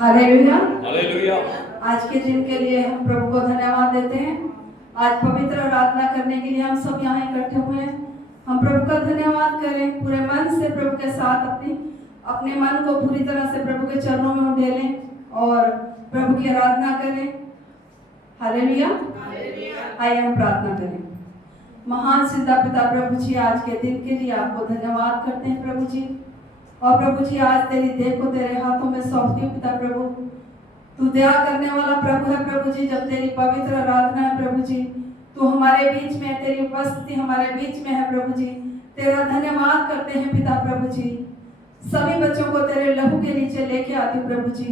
Hallelujah. Hallelujah. आज के दिन के लिए हम प्रभु को धन्यवाद देते हैं। आज पवित्र आराधना करने के लिए हम सब यहाँ इकट्ठे हुए हैं। हम प्रभु का धन्यवाद करें पूरे मन से, प्रभु के साथ अपने मन को पूरी तरह से प्रभु के चरणों में उंडेलें और प्रभु की आराधना करें। हालेलुया। आइए हम प्रार्थना करें। महान सिद्धा पिता प्रभु जी, आज के दिन के लिए आपको धन्यवाद करते हैं प्रभु जी। और प्रभु जी, आज तेरी देह को तेरे हाथों में सौंपती हूँ पिता प्रभु। तू दया करने वाला प्रभु है प्रभु जी। जब तेरी पवित्र आराधना है प्रभु जी, तू हमारे बीच में, तेरी उपस्थिति हमारे बीच में है प्रभु जी। तेरा धन्यवाद करते हैं पिता प्रभु जी। सभी बच्चों को तेरे लहू के नीचे लेके आती हूँ प्रभु जी।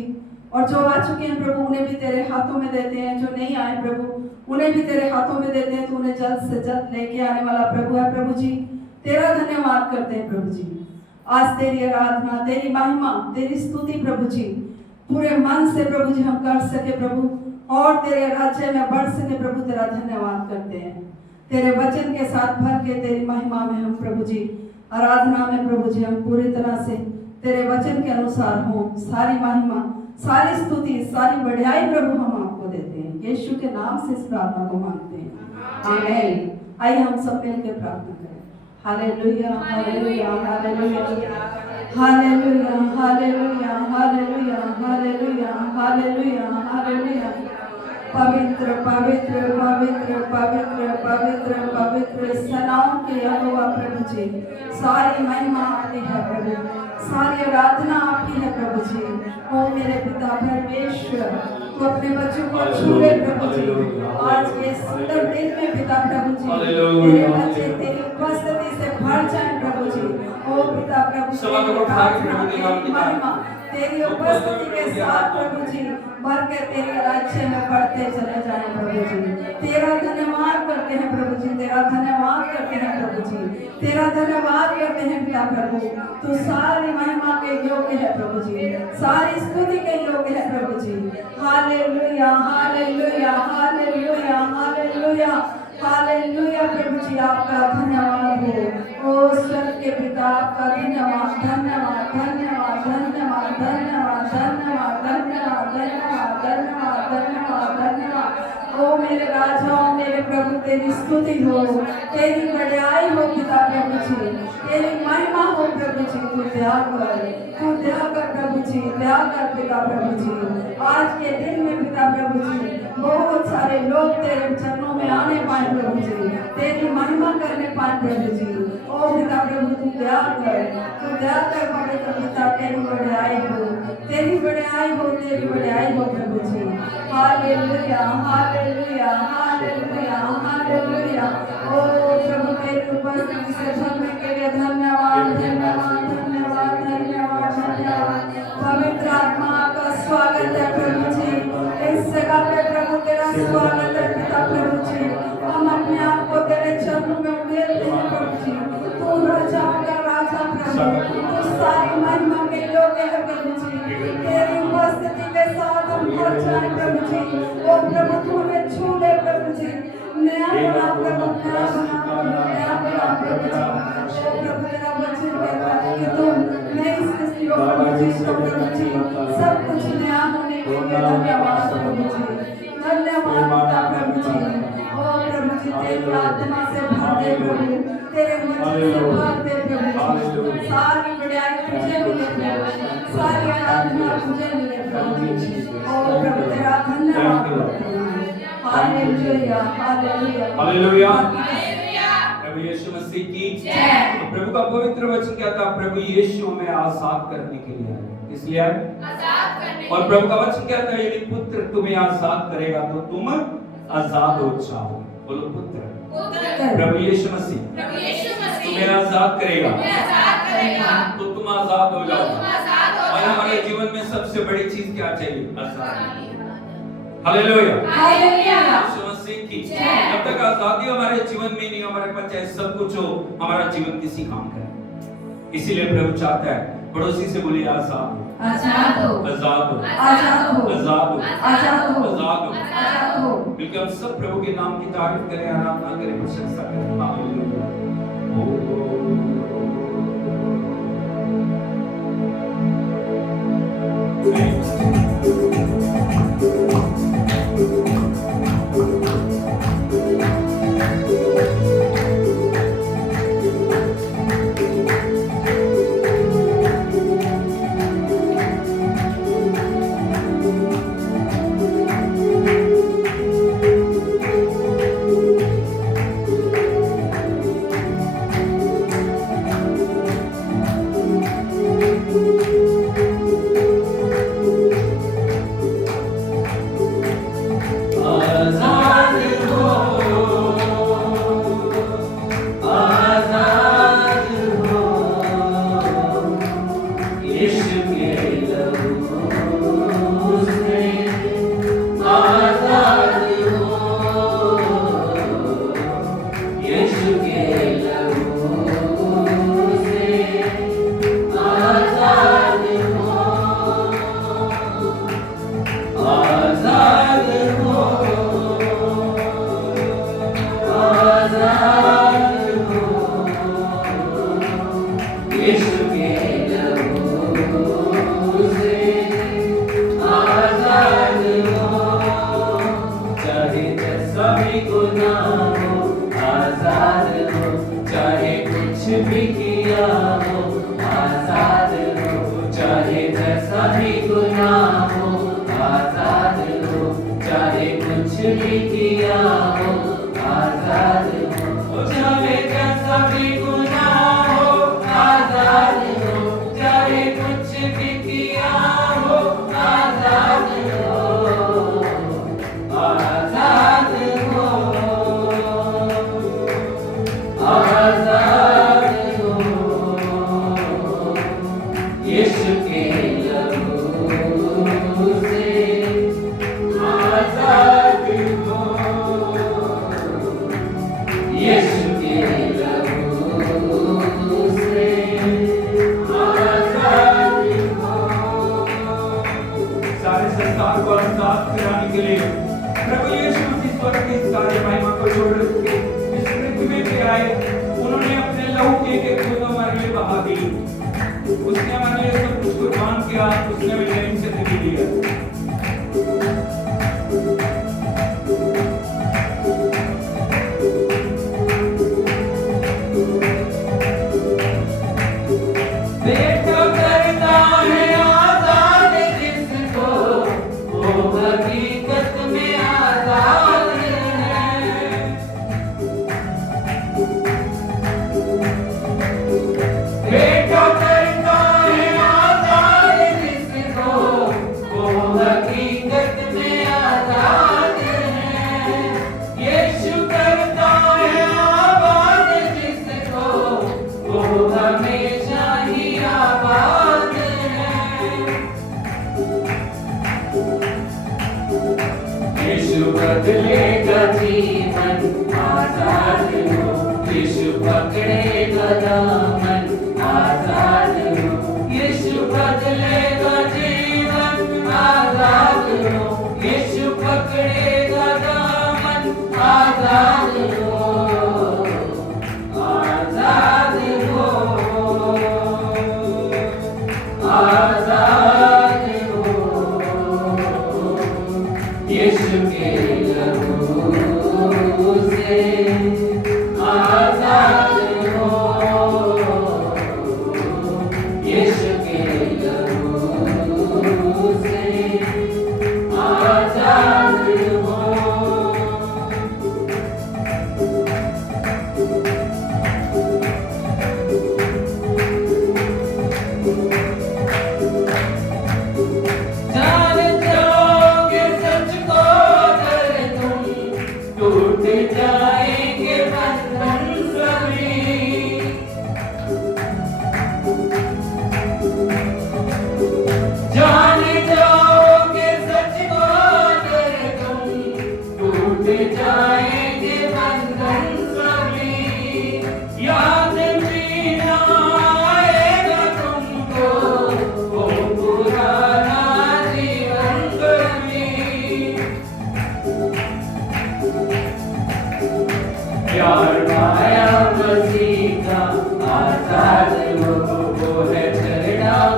और जो आ चुके हैं प्रभु, उन्हें भी तेरे हाथों में देते हैं। जो नहीं आए प्रभु, उन्हें भी तेरे हाथों में देते हैं। तू उन्हें जल्द से जल्द लेके आने वाला प्रभु है प्रभु जी। तेरा धन्यवाद करते हैं प्रभु जी। आज तेरी आराधना, तेरी महिमा, तेरी स्तुति प्रभु जी पूरे मन से प्रभु जी हम कर सके प्रभु, और तेरे राज्य में बढ़ सके प्रभु। तेरा धन्यवाद करते हैं। तेरे वचन के साथ भर के तेरी महिमा में हम प्रभु जी, आराधना में प्रभु जी हम पूरी तरह से तेरे वचन के अनुसार हो। सारी महिमा, सारी स्तुति, सारी बढ़ाई प्रभु हम आपको देते हैं। यीशु के नाम से इस प्रार्थना को मांगते हैं, आमीन। आइए हम सब मिलकर प्रार्थना करें। Hallelujah, hallelujah, hallelujah, hallelujah, hallelujah, hallelujah, hallelujah, hallelujah, hallelujah. पवित्र पवित्र पवित्र पवित्र पवित्र पवित्र सेनाओं के यहोवा प्रभु जी, सारी महिमा आपकी है प्रभु, सारी आराधना आपकी है प्रभु जी। ओ मेरे पिता परमेश्वर, तू अपने बच्चों को छू ले प्रभु जी। आज के सुंदर दिन में पिता प्रभु जी, तेरे बच्चे तेरी उपस्थिति से भर जाए प्रभु जी। ओ पिता प्रभु जी, महिमा तेरी उपस्थिति के साथ प्रभु जी भर के तेरे राज्य में बढ़ते चले जाए प्रभु जी। तेरा धन्यवाद करते हैं प्रभु जी, तेरा धन्यवाद करते हैं प्रभु जी, तेरा धन्यवाद करते हैं पिता प्रभु। तू सारी महिमा के योग्य है प्रभु जी, सारी स्तुति के योग्य है प्रभु जी। Hallelujah, hallelujah, hallelujah, hallelujah, hallelujah प्रभु जी, आपका धन्यवाद हो। ओ स्वर्ग के पिता, आपका धन्यवाद, धन्यवाद, धन्यवाद, धन्यवाद, धन्यवाद, धन्यवाद, धन्यवाद, धन्यवाद, धन्यवाद, धन्यवाद, धन्यवाद। ओ मेरे राजाओं, मेरे प्रभु, तेरी स्तुति हो, तेरी बढ़ाई हो पिता प्रभु जी, तेरी महिमा हो प्रभु जी। तू दया कर, तू दया कर प्रभु जी, दया कर पिता प्रभु जी। आज के दिन में पिता प्रभु जी बहुत सारे लोग तेरे चरणों में आने पाए प्रभु जी, तेरी महिमा करने पाए प्रभु जी। ओ पिता प्रभु, तू दया कर, तू दया कर पवित्र पिता। तेरी बढ़ाई हो, तेरी बढ़ाई हो, तेरी बढ़ाई हो प्रभु जी। Hallelujah, hallelujah, hallelujah, hallelujah. ओ प्रभु, तेरी उपस्थिति से भरने के लिए धन्यवाद, धन्यवाद, धन्यवाद, धन्यवाद, धन्यवाद। पवित्र आत्मा का स्वागत है प्रभु जी इस जगह पे प्रभु, तेरा स्वागत है पिता प्रभु जी। हम अपने आप को तेरे चरणों में उड़ेलते हैं प्रभु जी। तू राजा का राजा प्रभु, तू सारी महिमा के योग्य है प्रभु जी। तेरी उपस्थिति के साथ हम भर जाए प्रभु जी। ओ प्रभु, तू हमें छू ले प्रभु जी, नया बना प्रभु, नया बना, नया बना प्रभु जी। ओ प्रभु, तेरा वचन कहता है कि तुम नई सृष्टि हो प्रभु जी। तो प्रभु जी, सब कुछ नया होने के लिए धन्यवाद प्रभु जी, धन्यवाद पिता प्रभु जी। ओ प्रभु जी, तेरी आत्मा से भर दे प्रभु, तेरे वचन से भर दे प्रभु जी। सारी बढ़ाई तुझे मिले प्रभु, सारी आराधना तुझे मिले प्रभु जी। ओ प्रभु, तेरा धन्यवाद करते हैं। हालेलुया, हालेलुया, हालेलुया, प्रभु यीशु मसीह की जय। प्रभु का पवित्र वचन कहता है प्रभु यीशु हमें आजाद करने के लिए आए, इसलिए आजाद करने। और प्रभु का वचन कहता है यदि पुत्र तुम्हें आजाद करेगा तो तुम आजाद हो जाओगे। बोलो पुत्र, प्रभु यीशु मसीह तुम्हें आजाद करेगा तो तुम आजाद हो जाओगे। और हमारे जीवन में सबसे बड़ी चीज क्या चाहिए? आजादी। हालेलुया, यीशु मसीह की जब तक आजादी हमारे जीवन में नहीं, हमारे पास चाहे सब कुछ हो, हमारा जीवन किसी काम का है। इसीलिए प्रभु चाहता है, पड़ोसी से बोलिए आजाद हो, आजाद हो, आजाद हो, आजाद हो, आजाद हो, आजाद हो, आजाद हो, आजाद हो। बिल्कुल हम सब प्रभु के नाम की तारीफ करें, आराधना करें, प्रशंसा करें। हालेलुया।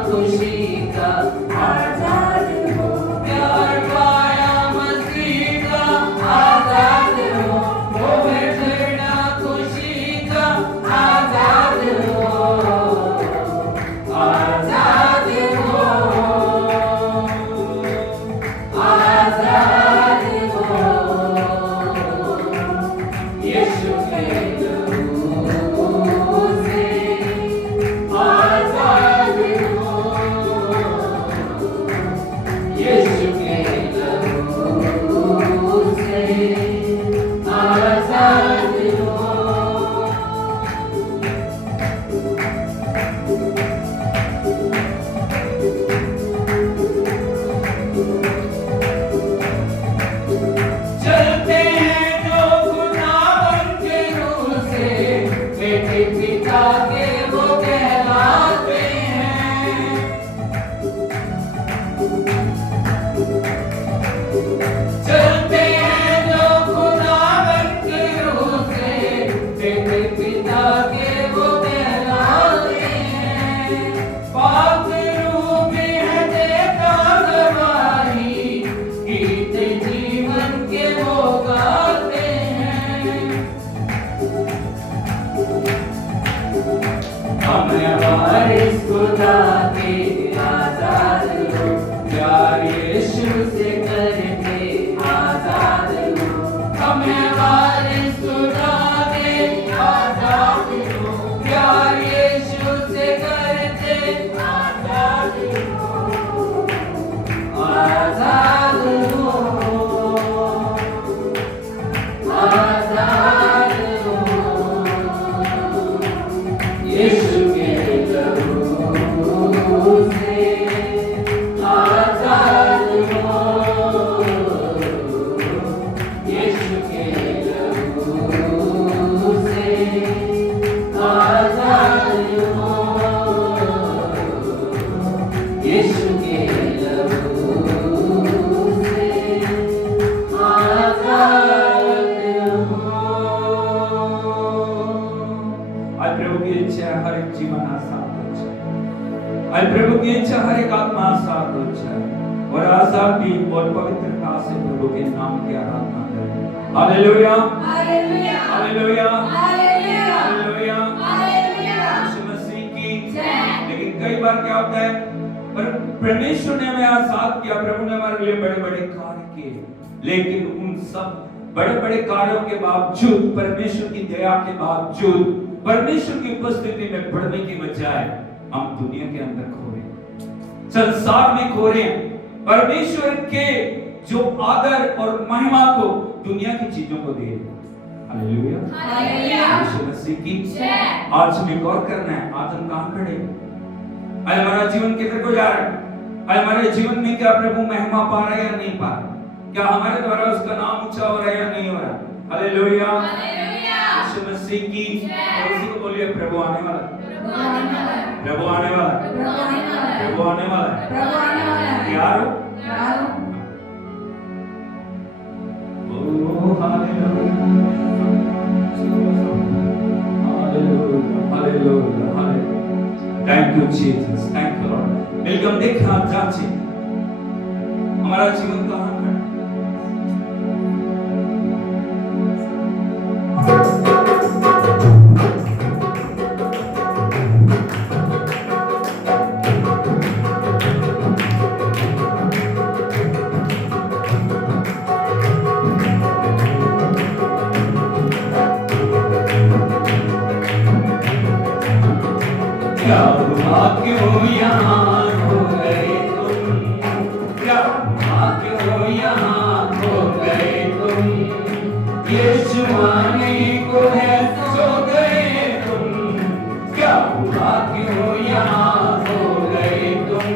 खुशी का आज प्रभु की इच्छा है हर एक जीवन आसान हो जाए। आज प्रभु की इच्छा हर एक आत्मा आसान हो जाए और आजादी और पवित्रता से प्रभु के नाम की आराधना करें। Hallelujah hallelujah hallelujah hallelujah hallelujah hallelujah Yeshu Masih की जय। लेकिन कई बार क्या होता है, पर परमेश्वर ने हमें आजाद किया, प्रभु ने हमारे लिए बड़े बड़े कार्य किए, लेकिन उन सब बड़े बड़े कार्यों के बावजूद, परमेश्वर की दया के बावजूद, परमेश्वर की उपस्थिति में बढ़ने की बजाय हम दुनिया के अंदर खो रहे हैं, संसार में खो रहे हैं। परमेश्वर के जो आदर और महिमा को दुनिया की चीजों को दे रहे हैं। हालेलुया हालेलुया यीशु मसीह की जय। आज हमें गौर करना है, आज हम कहां खड़े हैं? आज हमारा जीवन किधर को जा रहा है? आज हमारे जीवन में क्या प्रभु महिमा पा रहा है या नहीं पा रहा? क्या हमारे द्वारा उसका नाम ऊंचा हो रहा है या नहीं हो रहा? हालेलुया हालेलुया यीशु मसीह की जय। उसी को बोलिए प्रभु आने वाला है, प्रभु आने वाला है, प्रभु आने वाला है, प्रभु आने वाला है, प्रभु आने वाला है। प्रभु आने वाला है। तैयार हो? तैयार हो? Oh, hallelujah. Hallelujah. Hallelujah. Hallelujah. Thank you, Jesus. Thank you, Lord. मिलकर हम देखें, आप जांचें हमारा जीवन कहाँ है। क्या हुआ क्यों यहाँ हो गए तुम? क्या हुआ क्यों यहाँ हो गए तुम? यीशु आने को है सो गए तुम। क्या हुआ क्यों यहाँ हो गए तुम?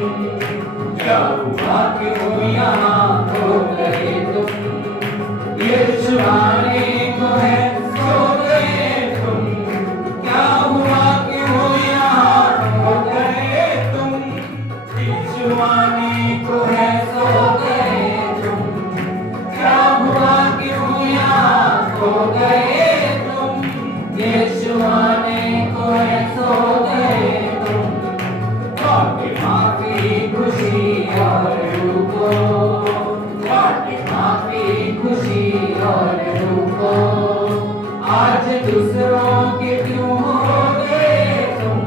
क्या हुआ क्यों यहाँ हो गए तुम? यीशु आने को है सो गए तुम। क्या हुआ क्यों यहाँ हो गए तुम? यीशु आने को है सो गए तुम। क्या हुआ क्यों यहाँ हो गए तुम? यीशु आने को है सो गए तुम। माफी खुशी और रुको, माफी खुशी और रुको। आज दूसरों के क्यों हो गए तुम?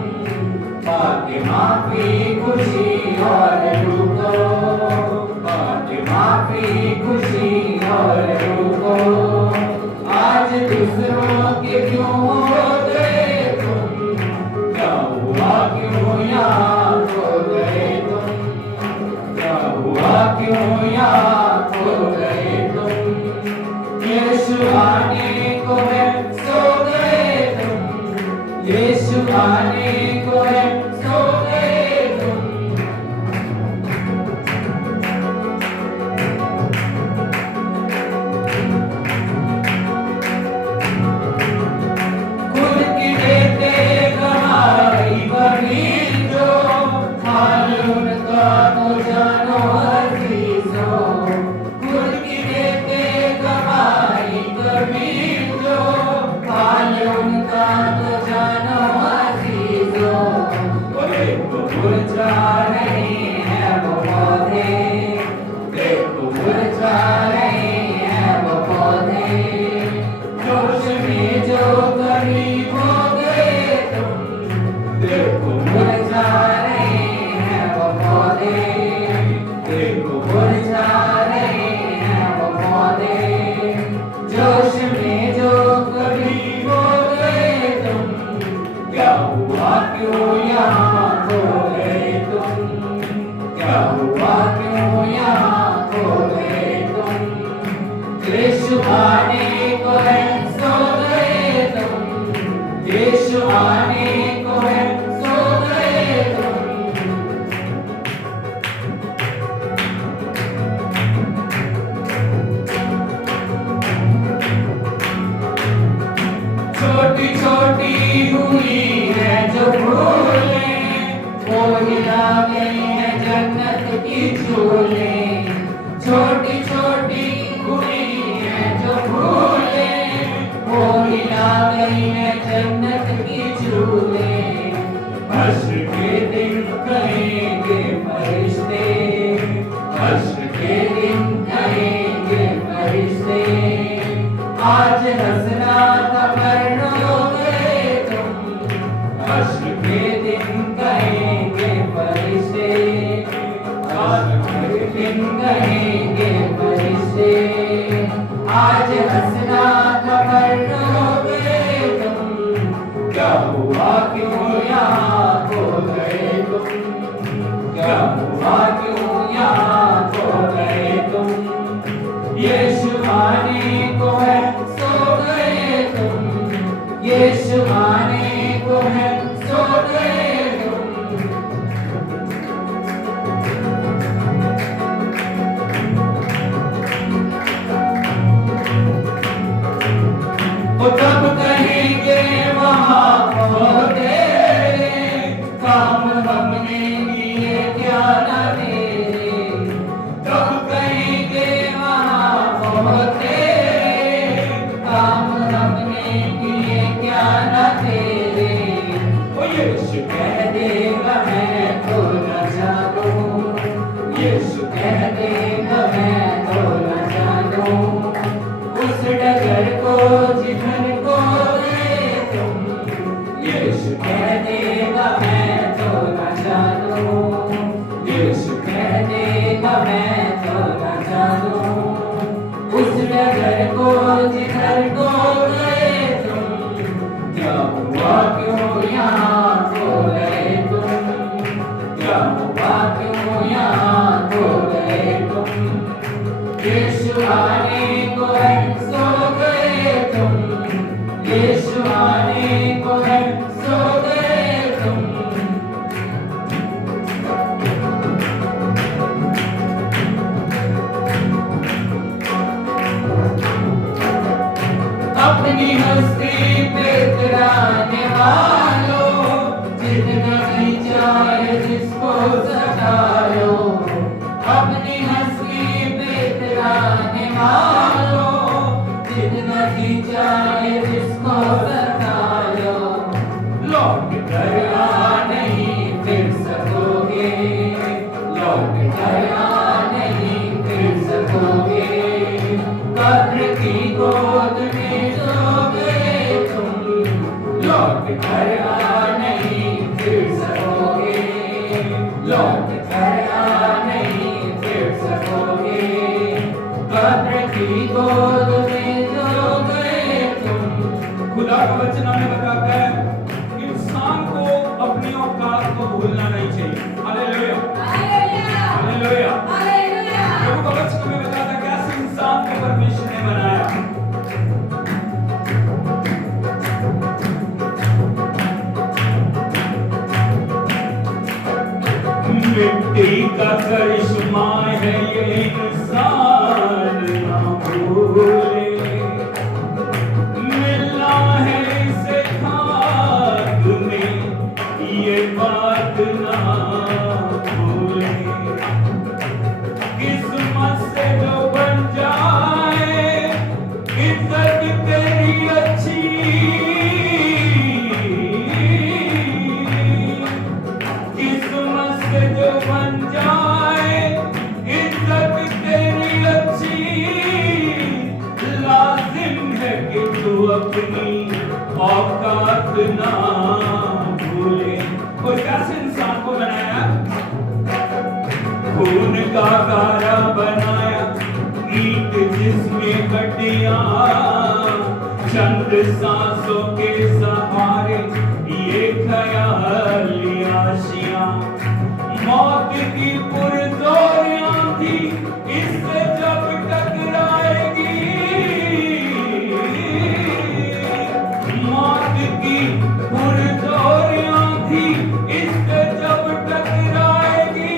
माफी खुशी और रुको, माफी खुशी और रुको। आज दूसरों के क्यों हो गए तुम? क्या हुआ क्यों यहाँ हो गए तुम? क्या हुआ क्यों यहाँ हो गए तुम? यीशु आने को है सो गए तुम। यीशु आने को है सो गए तुम। खुद की देते गवाही बनी जो, हाल उनका तो जानो अजीजो। खुद की देते गवाही बनी जो, हाल उनका तो जानो अजीजो। देखो मुरझा रही है वो पौधे, देखो मुरझा रही है वो पौधे। जोश में जो करीब हो गए तुम, देखो मुरझा रहे हैं वो पौधे। देखो मुरझा रहे हैं वो पौधे। जोश में जो करीब हो गए तुम। क्या हुआ क्यों यहाँ हो गए तुम? क्या हुआ क्यों यहाँ हो गए तुम? यीशु आने को है सो गए तुम। यीशु आने को है सो गए तुम। छोटी छोटी हुई है जो भूलें, वो हिला गई है जन्नत की झूले, छोटी छोटी हुई है जो भूले, वो मिला गई है जन्नत की झूले। हश्र के दिन कहेंगे फरिश्ते, हश्र के दिन कहेंगे फरिश्ते, आज हंसना था पर रो गए तुम। हश्र के दिन कहेंगे फरिश्ते, हश्र के दिन कहेंगे फरिश्ते, आज हंसना था पर रो गए तुम। क्या हुआ क्यों यहाँ खो गए तुम, क्या हुआ क्यों यहाँ खो गए तुम। यीशु आने को है सो गए तुम, यीशु आने को है सो गए तुम। वो तब कहेंगे वहाँ पहुँचे, काम हमने किए क्या न तेरे। तब कहेंगे वहाँ पहुँचे, काम हमने किए क्या न तेरे। ओ यीशु कह देगा मैं तो न जानूं, यीशु कह देगा मैं तो न जानूं। उस डगर को जिधर को गए तुम, यीशु कह देगा मैं तो न जानूं, यीशु कह देगा मैं तो न जानूं। उस डगर को जिधर को गए तुम, क्या हुआ क्यों यहाँ खो गए तुम, क्या हुआ क्यों यहाँ खो गए तुम। यीशु आने को है सो गए तुम, यीशु आने को है सो गए तुम। अपनी हस्ती पे इतराने वालों, जितना भी चाहे जिसको सतायो। अपनी हस्ती पे इतराने वालों, जितना भी चाहे जिसको सतायो। लौट कर आ नहीं फिर सकोगे, लौट कर आ नहीं फिर सकोगे। कब्र की गोद में सो गए तुम, लौट कर आ नहीं फिर सकोगे, लौट कर आ नहीं फिर सकोगे। कब्र की गोद में सो गए तुम। खुदा का वचन हमें बताता है इंसान को अपनी औकात को भूलना नहीं चाहिए। Hallelujah, hallelujah, hallelujah. प्रभु का वचन हमें बताता है कैसे इंसान को परमेश्वर ने बनाया। मिट्टी का करिश्मा है ये इंसान ना भूले, मिलना है इसे खाक में ये बात ना भूले। किस्मत से जो बन जाए इज्जत तेरी अच्छी, किस्मत से जो बन जाए इज्जत तेरी अच्छी। लाजिम है कि तू अपनी औकात ना भूले। और कैसे इंसान को बनाया, खून का कारा बनाया, ईंट जिसमें हड्डियां, चंद सांसों के सहारे ये ख्याली आशियां। मौत की पुरजोरियां थी इससे जब टकराएगी, मौत की पुरजोरियां थी इससे जब टकराएगी।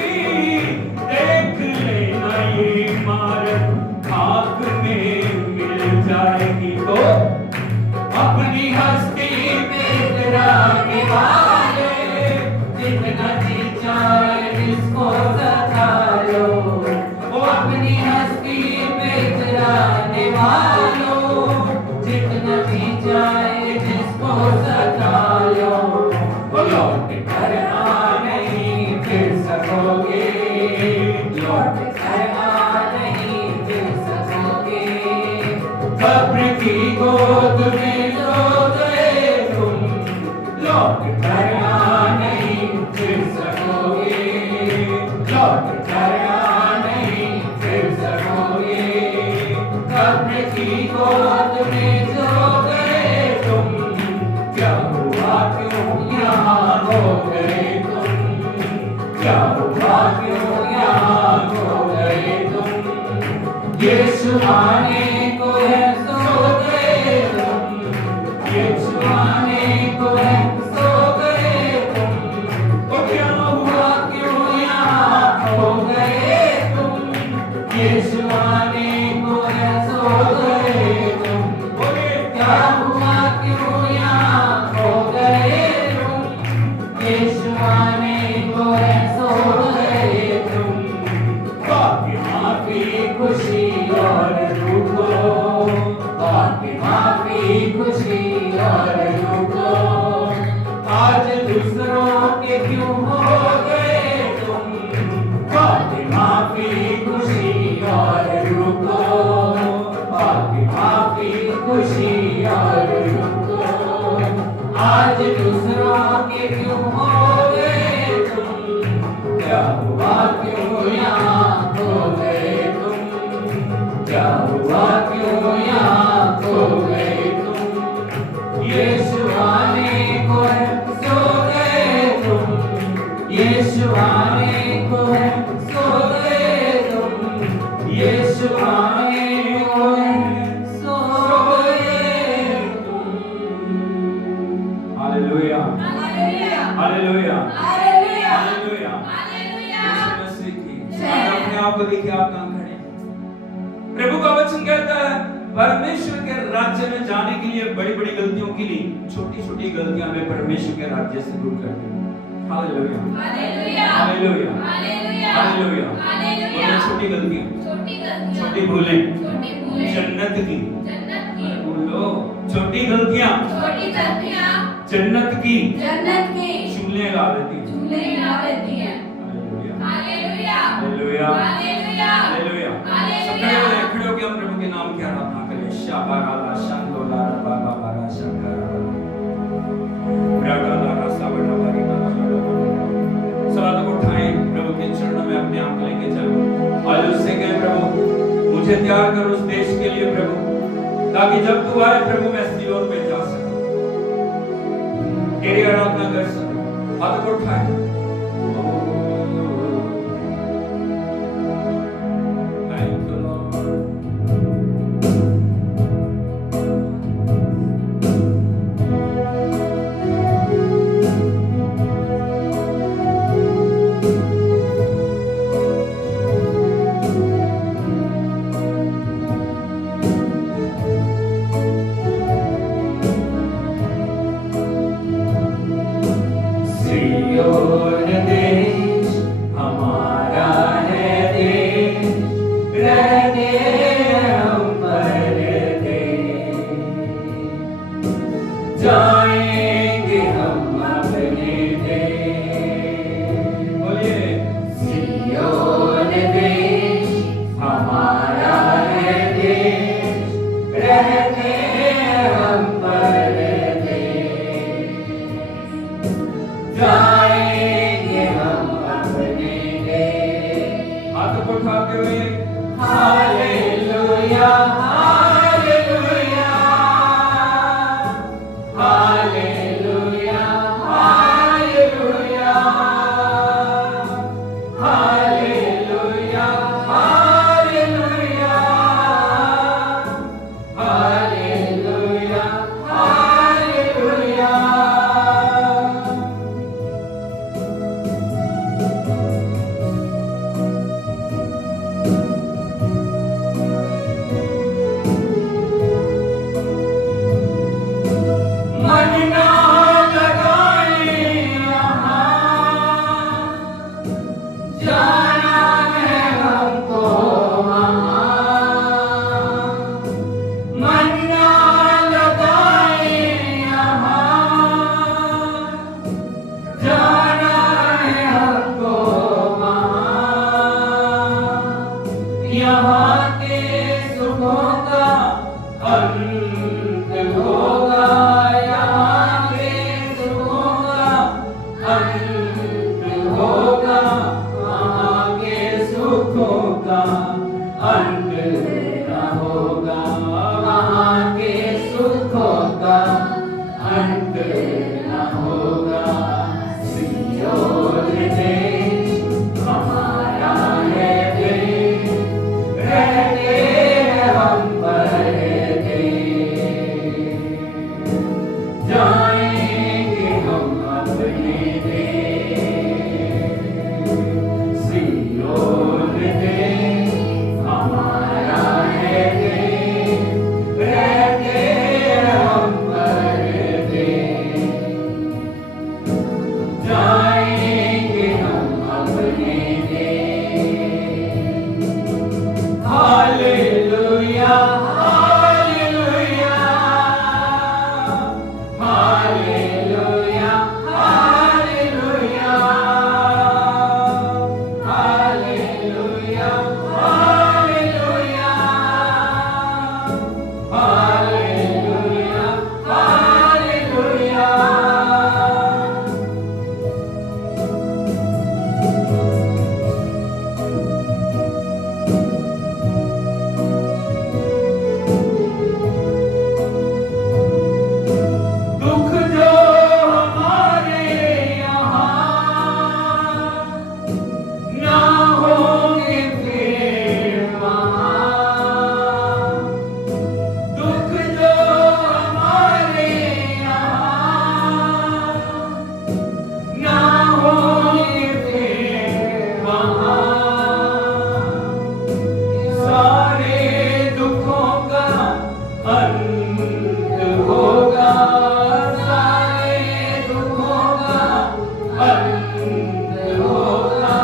देख लेना ये इमारत खाक में मिल जाएगी। तो अपनी हस्ती में इतराने वाले, जितना जी चाहे जिसको सता लौट कर नहीं फिर सकोगे। कब्र की गोद में सो गए तुम, लौट कर नहीं फिर सकोगे। लौट कर नहीं फिर सकोगे। कब्र की गोद में सो गए तुम, क्या हुआ क्यों यहाँ हो गए तुम। क्या हुआ क्यों यहाँ हो गए तुम। यीशु आने को है सो गए तुम। यीशु आने को है सो गए तुम। ओ क्या हुआ क्यों यहाँ हो गए तुम। यीशु आने को है सो गए तुम। बोले क्या हुआ क्यों यहाँ हो गए तुम। यीशु आने को है सो गए तुम। बाकी माफी खुशी और रुको। बाकी माफी खुशी और रुको। आज दूसरों के क्यों हो गए तुम। बाकी माफी खुशी और रुको। बाकी माफी खुशी और रुको। आज दूसरों के क्यों हो गए तुम। क्या हुआ क्यों यहाँ हो गए तुम। क्या हुआ क्यों यहाँ हो गए तुम। यीशु आने को है सो गए तुम। यीशु आने को है सो गए तुम। यीशु आने को है सो गए तुम। Hallelujah hallelujah hallelujah hallelujah. Yeshu Masih की जय। अपने आप को देखिए, आप कहां खड़े हैं। प्रभु का वचन कहता है परमेश्वर के राज्य में जाने के लिए बड़ी बड़ी गलतियों के लिए छोटी छोटी गलतियां हमें परमेश्वर के राज्य से दूर करती हैं। Hallelujah hallelujah hallelujah hallelujah hallelujah. Hallelujah. छोटी गलतियां, छोटी भूलें जन्नत की। बोलो छोटी गलतियां जन्नत की चूल्हे ला देती हैं। Hallelujah hallelujah hallelujah. सब खड़े होकर हम प्रभु के नाम की आराधना करें। शाबाराला शंदोला बाबा बारा शंकरा ब्रागाला सावड़ा बारी बाला सब हाथों को उठाएं, प्रभु के चरणों में अपने आप को लेके चलो। आज उससे कहें प्रभु मुझे तैयार कर उस देश के लिए प्रभु, ताकि जब तू आए प्रभु मैं सियोन पे जा सकूं, तेरी आराधना कर सकूं। हाथों को उठाएं। Thank you, Lord. सियोन देश हमारा है देश, रहने हम परदेश। जाएंगे हम अपने देश। बोलिए सियोन देश हमारा है देश, रहने हम परदेश। जाएंगे हम अपने देश। हाथों को उठाते हुए hallelujah hallelujah hallelujah hallelujah hallelujah hallelujah hallelujah hallelujah. यहाँ के सुखों का अंत होगा, यहाँ के सुखों का अंत होगा, वहाँ के सुखों का अंत न होगा, वहाँ के सुखों का अंत न होगा। सियोन देश हमारा है देश, रहते हैं हम पर देश, जाएंगे हम अपने देश। सियोन देश हमारा है देश, रहते हैं हम पर देश, जाएंगे हम अपने देश। Hallelujah, hallelujah, hallelujah, hallelujah, hallelujah, hallelujah, hallelujah, hallelujah. दुख जो हमारे यहाँ ना होंगे फिर वहाँ, दुख जो हमारे यहाँ ना होंगे फिर वहाँ, सारे दुखों का अंत होगा, सारे दुखों का अंत होगा।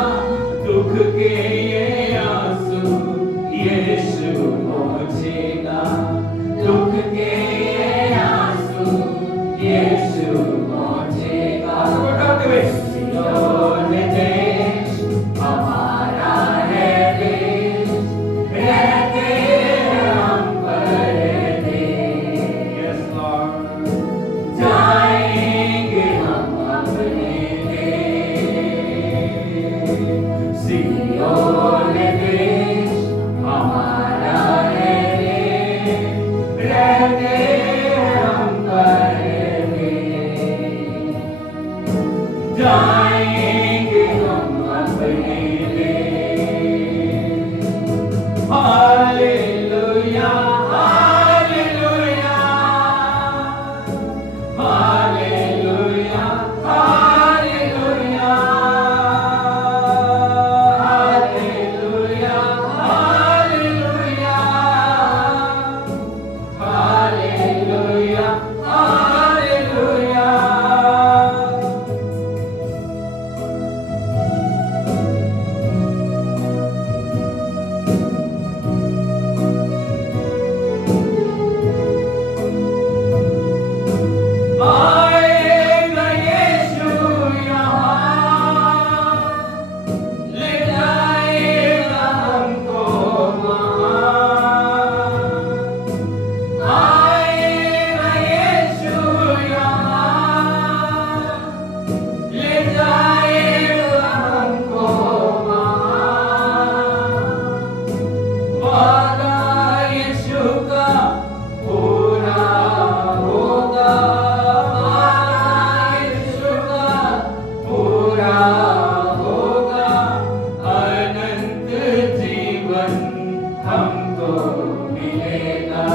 दुख के ये आंसू यीशु पहुँचेगा, दुख के ये आंसू यीशु पहुँचेगा। सियोन देश हमारा है देश, रहते हैं हम पर देश, Yes, Lord. जाएंगे हम अपने देश। सियोन देश हमारा है देश, रहते हैं हम पर देश, जाएंगे हम अपने देश। Hallelujah, hallelujah, hallelujah, hallelujah, hallelujah, hallelujah, hallelujah, hallelujah. आएगा यीशु यहाँ, ले जाएगा हमको वहाँ। आएगा यीशु यहाँ, ले जाएगा हमको वहाँ। वादा यीशु का पूरा होगा, वादा यीशु का पूरा होगा। अनंत जीवन हमको मिलेगा,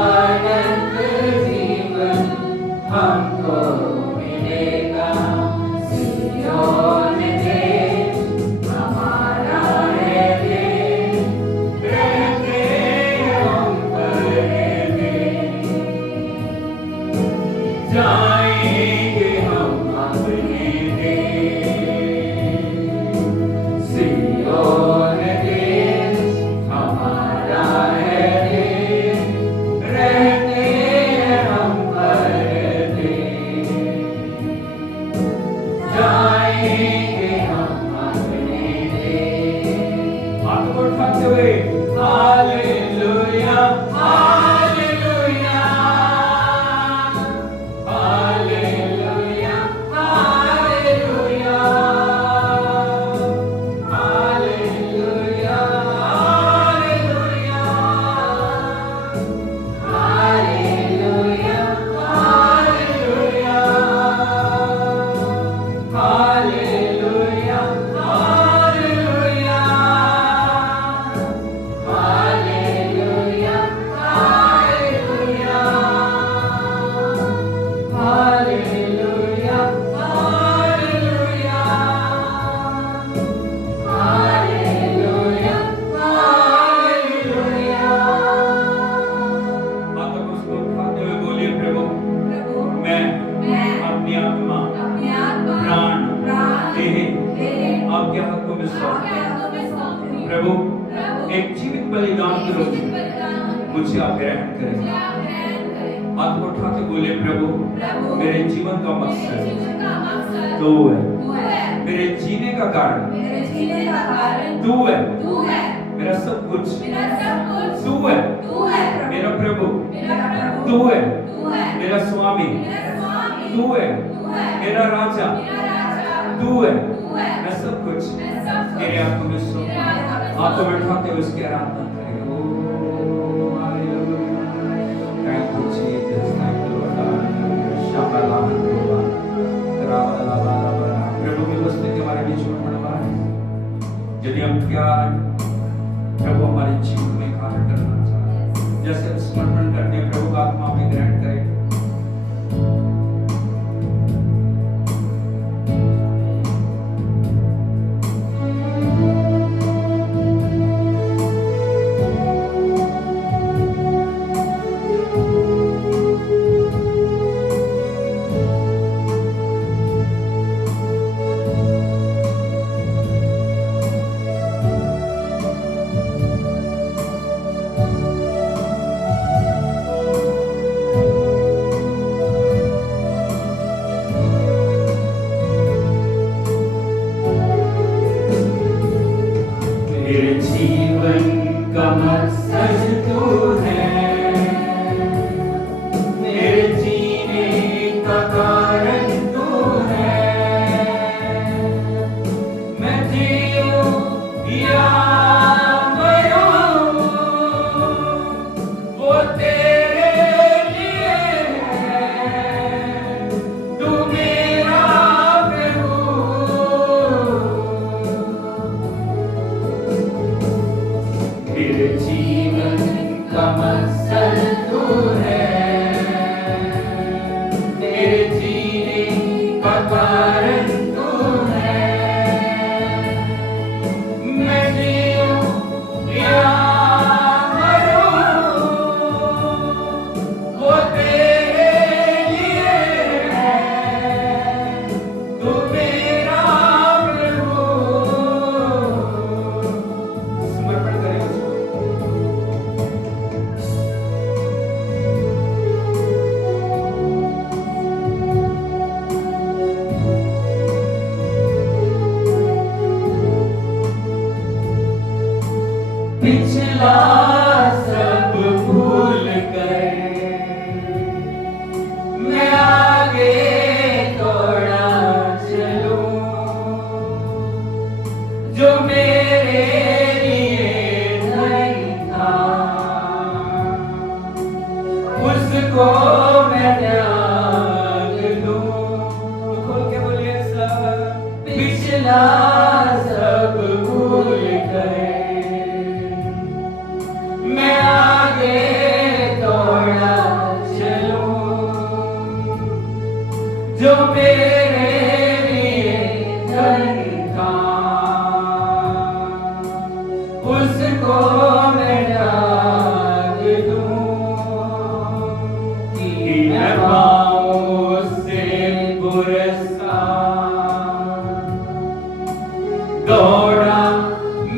अनंत जीवन हमको मिलेगा। सियोन देश हमारा है देश, रहते हम पर देश, जाएंगे हम अपने देश। सियोन देश हमारा हुए hallelujah hallelujah hallelujah hallelujah hallelujah hallelujah hallelujah hallelujah hallelujah hallelujah hallelujah hallelujah hallelujah hallelujah hallelujah. हाथों को उसको उठाते हुए बोलिए प्रभु प्रभु मैं मैं अपनी आत्मा अपनी आत्मा प्राण प्राण देह आपके हाथों में सौंप आपके हाथों में सौंपती हूँ। प्रभु प्रभु एक जीवित बलिदान के रूप में मुझे आप ग्रहण करें। हाथ को उठा के बोले प्रभु प्रभु मेरे जीवन का मकसद जीवन का मकसद तू है, तू है, मेरे जीने का कारण मेरे जीने का कारण तू है, तू है, मेरा सब कुछ मेरा सब कुछ तू है, तू है, मेरा प्रभु मेरा प्रभु तू है, तू है, मेरा स्वामी मेरा स्वामी तू है, तू है, मेरा राजा मेरा राजा तू है, तू है, मैं सब कुछ मैं सब कुछ तेरे हाथों में सौंप तेरे हाथों में हाथों में सौंप उठाते हुए उसकी आराधना करें। Oh hallelujah, thank you Jesus, thank you lord. शाबाला हल्लुया, रावला बाला बाला। प्रभु की उपस्थिति हमारे बीच में होने वाला है। यदि हम प्यार प्रभु हमारे जीवन में कार्य करना चाहते हैं, जैसे हम समर्पण करते हैं प्रभु का आत्मा में ग्रहण करें। मेरे जीवन का मकसद तू है, मेरे जीने का कारण तू है। मैं जीऊं या मरूं, वो तेरे लिए है। तू मेरा प्रभु, मेरे जीवन का मकसद तू है, मेरे जीने का कारण तू है। मैं जीऊं या मरूं, वो तेरे लिए है। तू मेरा प्रभु। समर्पण करें उसको। पिछला सब भूल कर मैं आगे दौड़ा चलूं, जो मेरे लिए नहीं था उसको मैं त्याग दूं। खोल के बोलिए सब पिछला सब भूल कर मैं आगे दौड़ा चलूं, जो मेरे लिए नहीं था उसको मैं त्याग दूं। कि मैं पाऊं उससे पुरस्कार, दौड़ा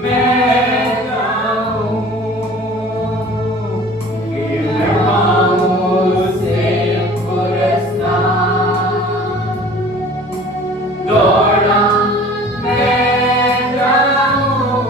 मैं जाऊं। कि मैं पाऊं उससे पुरस्कार, दौड़ा मैं जाऊं।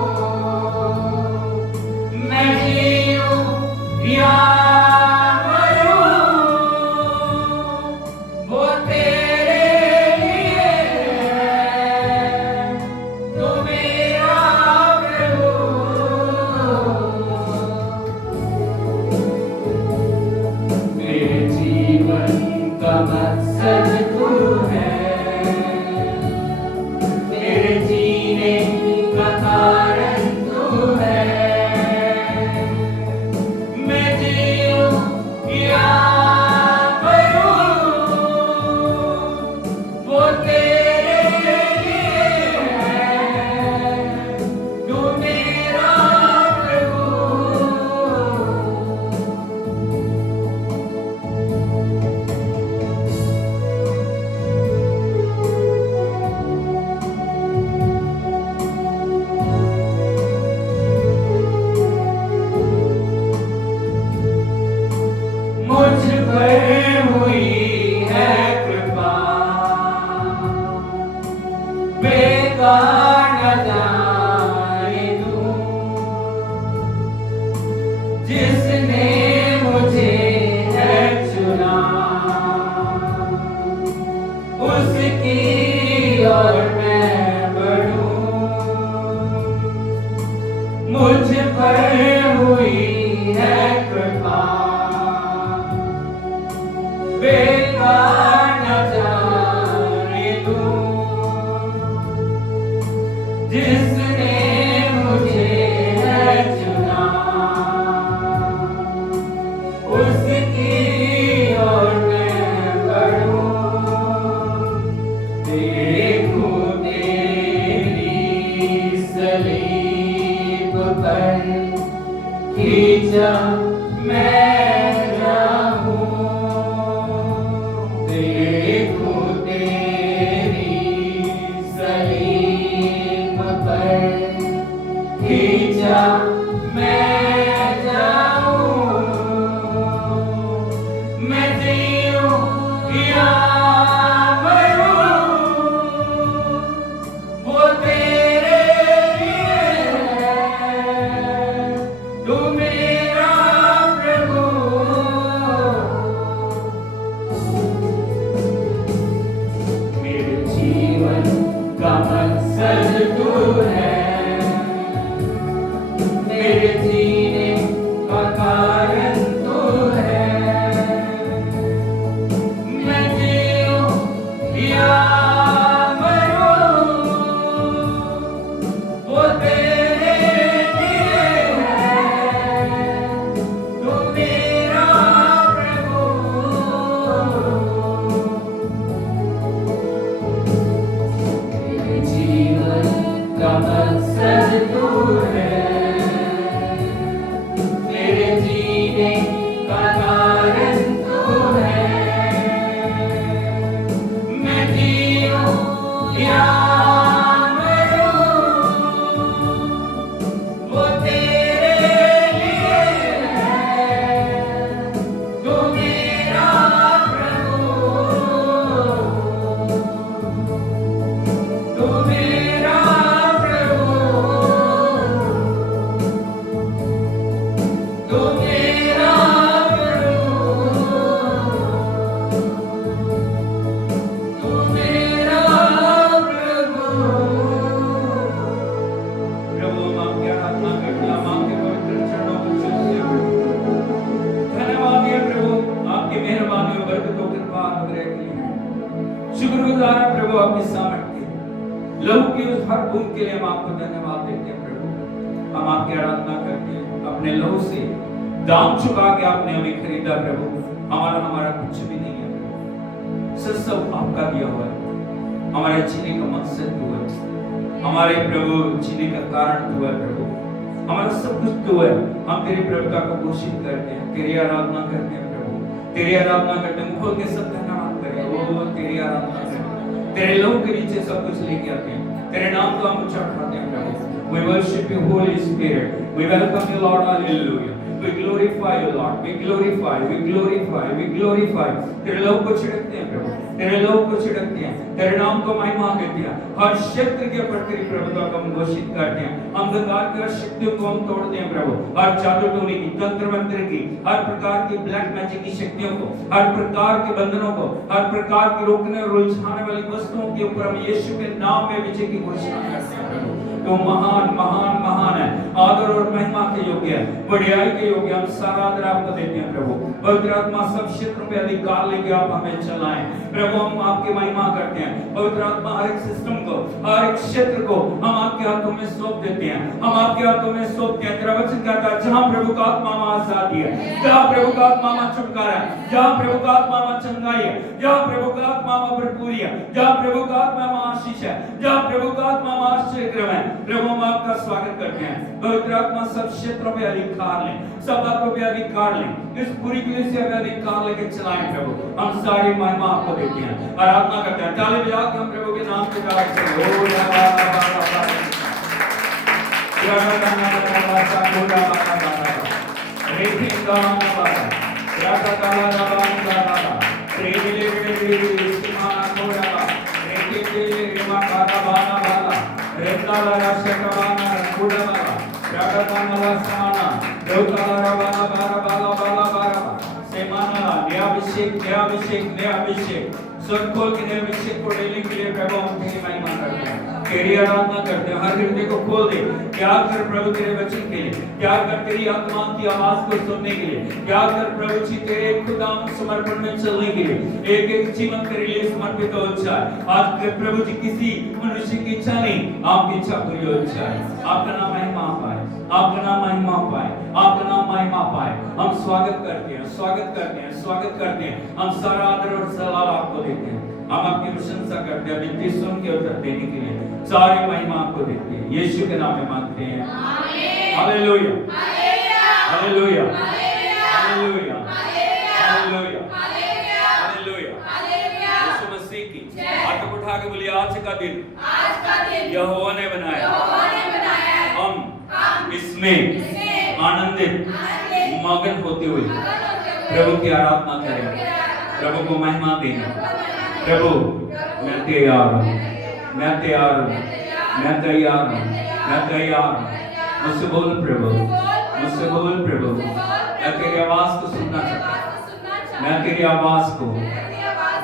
मुझ पर हुई है कृपा, बेकार न जाने दूं जिसने मुझे है चुना, उसकी ओर मैं बढ़ूं। देखूं तेरी सलीब पर खींचा मैं जाऊं, देखूं तेरी सलीब पर खींचा मैं जाऊं। मैं जीऊं या मरूं, वो तेरे लिए है, तू मेरा प्रभु। मेरे जीवन का मकसद तू है, मेरे जीने का कारण तू है। मैं जीऊं या मरूं, वो तेरे लिए है, तू मेरा प्रभु। मेरे जीवन का मकसद तू है, मेरे जीने का कारण तू है। मैं जीऊं या मरूं, वो तेरे लिए है, तू मेरा प्रभु, तू मेरा प्रभु, तू मेरा प्रभु, तू मेरा प्रभु। प्रभु हम आपकी आराधना करते हैं, हम आपके पवित्र चरणों में झुकते हैं। धन्यवाद है प्रभु आपकी मेहरबानी और बरकतों कृपा अनुग्रह के लिए। शुक्रगुजार हैं प्रभु आपकी सामर्थ के, लहू की उस हर बूंद के लिए हम आपको धन्यवाद देते हैं प्रभु। हम आपकी आराधना करते हैं, अपने लहू से दाम चुका के आपने हमें खरीदा प्रभु। हमारा कुछ भी नहीं है प्रभु, सब आपका दिया हुआ है। हमारे जीने का मकसद तू है, हमारे प्रभु जीने का कारण तू है प्रभु। हमारा सब कुछ तू है। हम तेरी प्रभुता को घोषित करते हैं, तेरी आराधना करते हैं प्रभु, तेरी आराधना करते हैं। खोल के सब धन्यवाद करें, ओ तेरी आराधना करें। तेरे लहू के नीचे सब कुछ लेके आते हैं, तेरे नाम को हम चढ़ाते हैं प्रभु। We worship you, Holy Spirit. We welcome you, Lord. Hallelujah. We glorify you, Lord. We glorify. तेरे लहू को छिड़कते हैं प्रभु, तेरे लहू को छिड़कते हैं, तेरे नाम को महिमा देते हैं। हर क्षेत्र के ऊपर तेरी प्रभुता को हम घोषित करते हैं। अंधकार की हर शक्तियों को हम तोड़ते हैं प्रभु। हर जादू टोने की, तंत्र मंत्र की, हर प्रकार की ब्लैक मैजिक की शक्तियों को, हर प्रकार के बंधनों को, हर प्रकार की रोकने और उलझाने वाली वस्तुओं के ऊपर हम यीशु के नाम में विजय की घोषणा करते हैं प्रभु। तो महान महान महान है, आदर और महिमा के योग्य है, बढ़ियाई के योग्य। हम सारा आदर आपको देते हैं प्रभु। पवित्र आत्मा सब क्षेत्रों पे अधिकार लेके आप हमें चलाएं प्रभु। हम आपकी महिमा करते हैं। पवित्र आत्मा हर एक सिस्टम को, हर एक क्षेत्र को हम आपके हाथों में सौंप देते हैं, हम आपके हाथों में सौंपते हैं। तेरा वचन कहता है जहां प्रभु का आत्मा वहां आजादी है, जहां प्रभु का आत्मा वहां छुटकारा है, जहां प्रभु का आत्मा वहां चंगाई है, जहां प्रभु का आत्मा वहां भरपूरी है, जहां प्रभु का आत्मा वहां आशीष है, जहां प्रभु का आत्मा वहां आश्चर्य है। प्रभु हम आपका स्वागत करते हैं। पवित्र आत्मा सब क्षेत्रों पे अधिकार लें, सब बातों पे अधिकार लें, इस पूरी कलीसिया पे अधिकार लेके चलाएं प्रभु। हम सारी महिमा आपको देते हैं, आराधना करते हैं। ताली बजा के हम प्रभु के नाम पे गाते हैं। ओ ला ला ला ला ला अभिषेक स्वर्ग खोल के अभिषेक को देने के लिए प्रभु हम तेरी महिमा करते हैं, तेरी आराधना करते हैं, हर हृदय को खोल दे। क्या कर प्रभु तेरे वचन के लिए, क्या कर तेरी आत्मा की आवाज को सुनने के लिए, क्या कर प्रभु जी तेरे खुदा समर्पण में चलने के लिए। एक एक जीवन तेरे लिए समर्पित हो जाए आज के प्रभु जी। किसी मनुष्य की इच्छा नहीं, आपकी इच्छा पूरी हो जाए। आपका नाम महिमा पाए, आपका नाम महिमा पाए, आपका नाम महिमा पाए। हम स्वागत करते हैं, स्वागत करते हैं, स्वागत करते हैं। हम सारा आदर और सलाम आपको देते हैं। हम आपकी प्रशंसा करते हैं, विनती सुन के उत्तर देने के लिए सारी महिमा आपको देते हैं। यीशु के नाम में मांगते हैं, amen. Hallelujah, hallelujah, hallelujah, hallelujah, hallelujah. Yeshu Masih की हाथ उठा के बोलिए, आज का दिन यहोवा ने बनाया, हम इसमें आनंदित मगन होते हुए प्रभु की आराधना करें, प्रभु को महिमा देना। प्रभु मैं तैयार हूँ, मैं तैयार हूँ, मैं तैयार हूँ, मैं तैयार हूँ। मुझसे बोल प्रभु, मुझसे बोल प्रभु। मैं तेरी आवाज को सुनना चाहता हूँ, मैं तेरी आवाज को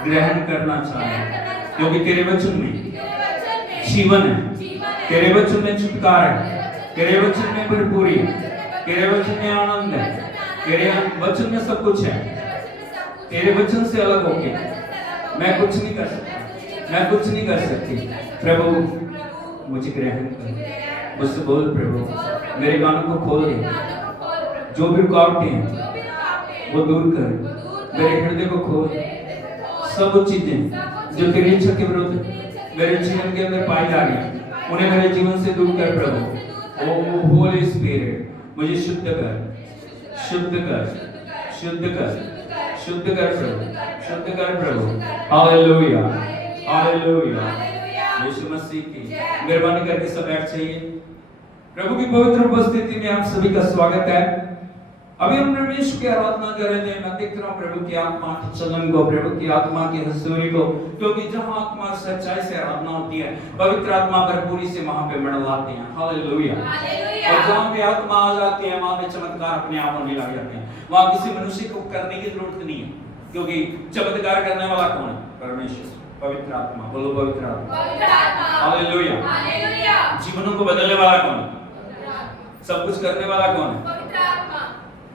ग्रहण करना चाहता हूँ, क्योंकि तेरे वचन में जीवन है, तेरे वचन में छुटकारा है, तेरे वचन में भरपूरी है, तेरे वचन में आनंद है, तेरे वचन में सब कुछ है। तेरे वचन से अलग होके मैं कुछ नहीं कर सकता, मैं कुछ नहीं कर सकती। प्रभु मुझे ग्रहण कर, मुझसे बोल प्रभु। मेरे कानों को खोल दे, जो भी रुकावटें हैं वो दूर कर। मेरे हृदय को खोल, सब चीजें जो तेरी इच्छा के विरुद्ध मेरे जीवन के अंदर पाई जा रही हैं उन्हें मेरे जीवन से दूर कर प्रभु। ओ होली स्पिरिट मुझे शुद्ध कर, शुद्ध कर, शुद्ध कर, शुद्ध कर प्रभु, शुद्ध कर प्रभु। Hallelujah, hallelujah. यीशु मसीह की मेहरबानी करके सब बैठ जाइए। प्रभु की पवित्र उपस्थिति में आप सभी का स्वागत है। अभी हम परमेश्वर की आराधना कर रहे थे। मैं देख रहा हूँ प्रभु की आत्मा के चलन को, प्रभु की आत्मा की हजूरी को, क्योंकि जहाँ आत्मा सच्चाई से आराधना होती है पवित्र आत्मा भरपूरी से वहां पे मंडलाते हैं। हालेलुया। और जहाँ पे आत्मा आ जाती है वहां पे चमत्कार अपने आप होने लग जाते हैं। वहां किसी मनुष्य को करने की जरूरत नहीं है, क्योंकि चमत्कार करने वाला कौन है? परमेश्वर, पवित्र आत्मा। बोलो पवित्र आत्मा। हालेलुया। जीवनों को बदलने वाला कौन है? सब कुछ करने वाला कौन है?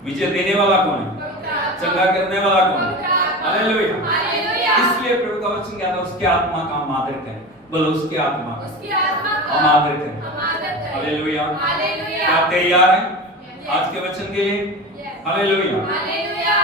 विजय देने वाला कौन है? चंगा करने वाला कौन है? हालेलुया। इसलिए प्रभु का वचन कहता है उसकी आत्मा का हम आदर करें। बोलो उसकी आत्मा हम आदर करें। हालेलुया। क्या तैयार हैं आज के वचन के लिए? हालेलुया।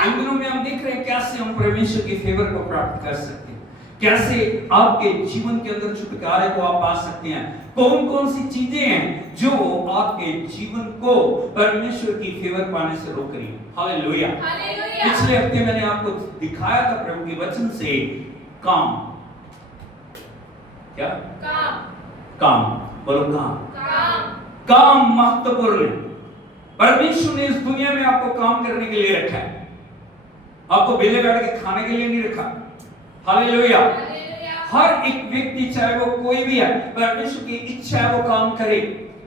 इन दिनों में हम देख रहे हैं कैसे हम परमेश्वर की फेवर को प्राप्त कर सकते हैं, कैसे आपके जीवन के अंदर छुटकारे को आप पा सकते हैं। कौन कौन सी चीजें हैं जो आपके जीवन को परमेश्वर की फेवर पाने से रोक रही है। हालेलुया। पिछले हफ्ते मैंने आपको दिखाया था प्रभु के वचन से काम। क्या? काम। बोलो काम। काम महत्वपूर्ण है। परमेश्वर ने इस दुनिया में आपको काम करने के लिए रखा है, आपको बेले बैठ के खाने के लिए नहीं रखा। हालेलुया। हर एक व्यक्ति चाहे वो कोई भी है, परमेश्वर की इच्छा है वो काम करे।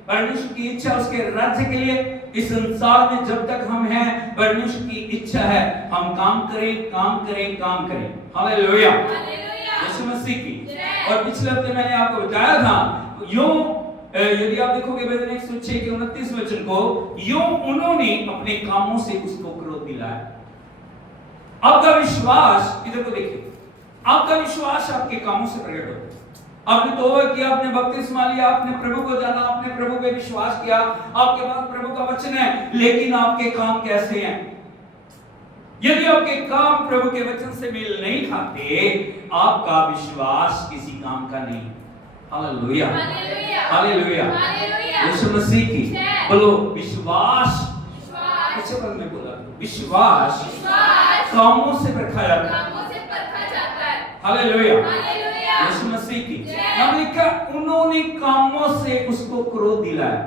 परमेश्वर की इच्छा उसके राज्य के लिए इस संसार में जब तक हम हैं परमेश्वर की इच्छा है हम काम करें, काम करें, काम करें। हालेलुया। यीशु मसीह की। और पिछले हफ्ते मैंने आपको बताया था यूं यदि आप देखोगे भजन 106 के 29 वचन को, यूं उन्होंने अपने कामों से उसको क्रोध दिलाया। आपका विश्वास, इधर को देखिए, आपका विश्वास आपके कामों से प्रकट होता है। आपने तौबा किया, आपने बपतिस्मा लिया, आपने प्रभु को जाना, आपने प्रभु पे विश्वास किया, आपके पास प्रभु का वचन है, लेकिन आपके काम कैसे हैं? यदि आपके काम प्रभु के वचन से मेल नहीं खाते, आपका विश्वास किसी काम का नहीं। हालेलुया। हालेलुया। यीशु मसीह की। बोलो विश्वास। अच्छे पद में बोला, विश्वास कामों से परखा जाता है। हालेलुया। यीशु मसीह की। हमने लिखा उन्होंने कामों से उसको क्रोध दिलाया,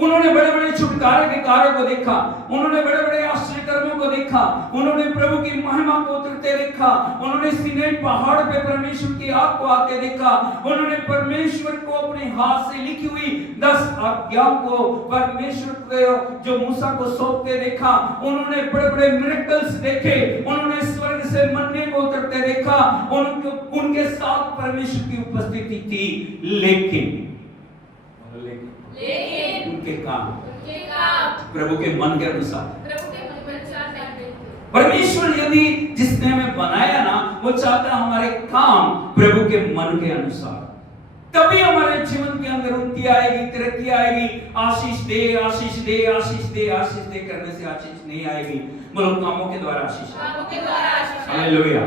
उन्होंने बड़े बड़े छुटकारे के कार्यों को देखा, उन्होंने बड़े बड़े आश्चर्य कर्मों को देखा, उन्होंने प्रभु की महिमा को उतरते देखा, उन्होंने सीनै पहाड़ पे परमेश्वर की आग को आते देखा, उन्होंने परमेश्वर को अपने हाथ से लिखी हुई 10 आज्ञाओं को परमेश्वर को जो मूसा को सौंपते देखा, उन्होंने बड़े बड़े मिरेकल्स देखे, उन्होंने स्वर्ग से मन्ने को उतरते देखा, उनके साथ परमेश्वर की उपस्थिति थी। लेकिन उनके काम प्रभु के मन के अनुसार, परमेश्वर यदि जिसने हमें बनाया ना, वो चाहता है हमारे काम प्रभु के मन के अनुसार, तभी हमारे जीवन के अंदर उन्नति आएगी, तरक्की आएगी। आशीष दे, आशीष दे, आशीष दे, आशीष दे करने से आशीष नहीं आएगी, बोलो कामों के द्वारा आशीष। हालेलुया,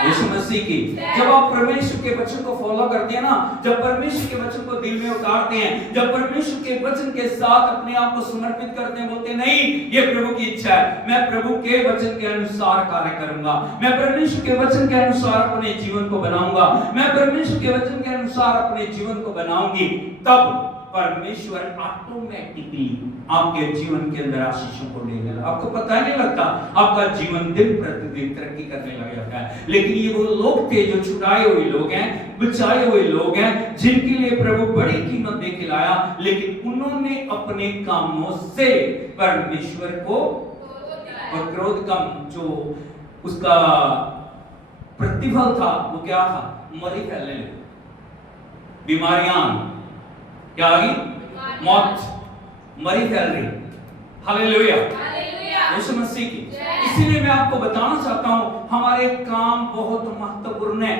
यीशु मसीह की। जब आप परमेश्वर के वचन को फॉलो करते हैं ना, जब परमेश्वर के वचन को दिल में उतारते हैं, जब परमेश्वर के वचन के साथ अपने आप को समर्पित करते हैं, बोलते नहीं ये प्रभु की इच्छा है, मैं प्रभु के वचन के अनुसार कार्य करूंगा, मैं परमेश्वर के वचन के अनुसार अपने जीवन को बनाऊंगा, मैं परमेश्वर के वचन के अनुसार अपने जीवन को बनाऊंगी, तब परमेश्वर ऑटोमेटिकली आपके जीवन के अंदर आशीषों को लेने लगा। आपको पता ही नहीं लगता, आपका जीवन दिन प्रतिदिन तरक्की करने लग जाता है। लेकिन ये वो लोग थे जो छुड़ाए हुए लोग हैं, बचाए हुए लोग हैं, जिनके लिए प्रभु बड़ी कीमत दे के लाया, लेकिन उन्होंने अपने कामों से परमेश्वर को, और क्रोध का जो उसका प्रतिफल था वो क्या था, मरी फैलने लगी, बीमारियां क्या आ गई, मौत, मरी फैल रही। हालेलुया, यीशु मसीह की। इसीलिए मैं आपको बताना चाहता हूं, हमारे काम बहुत महत्वपूर्ण है।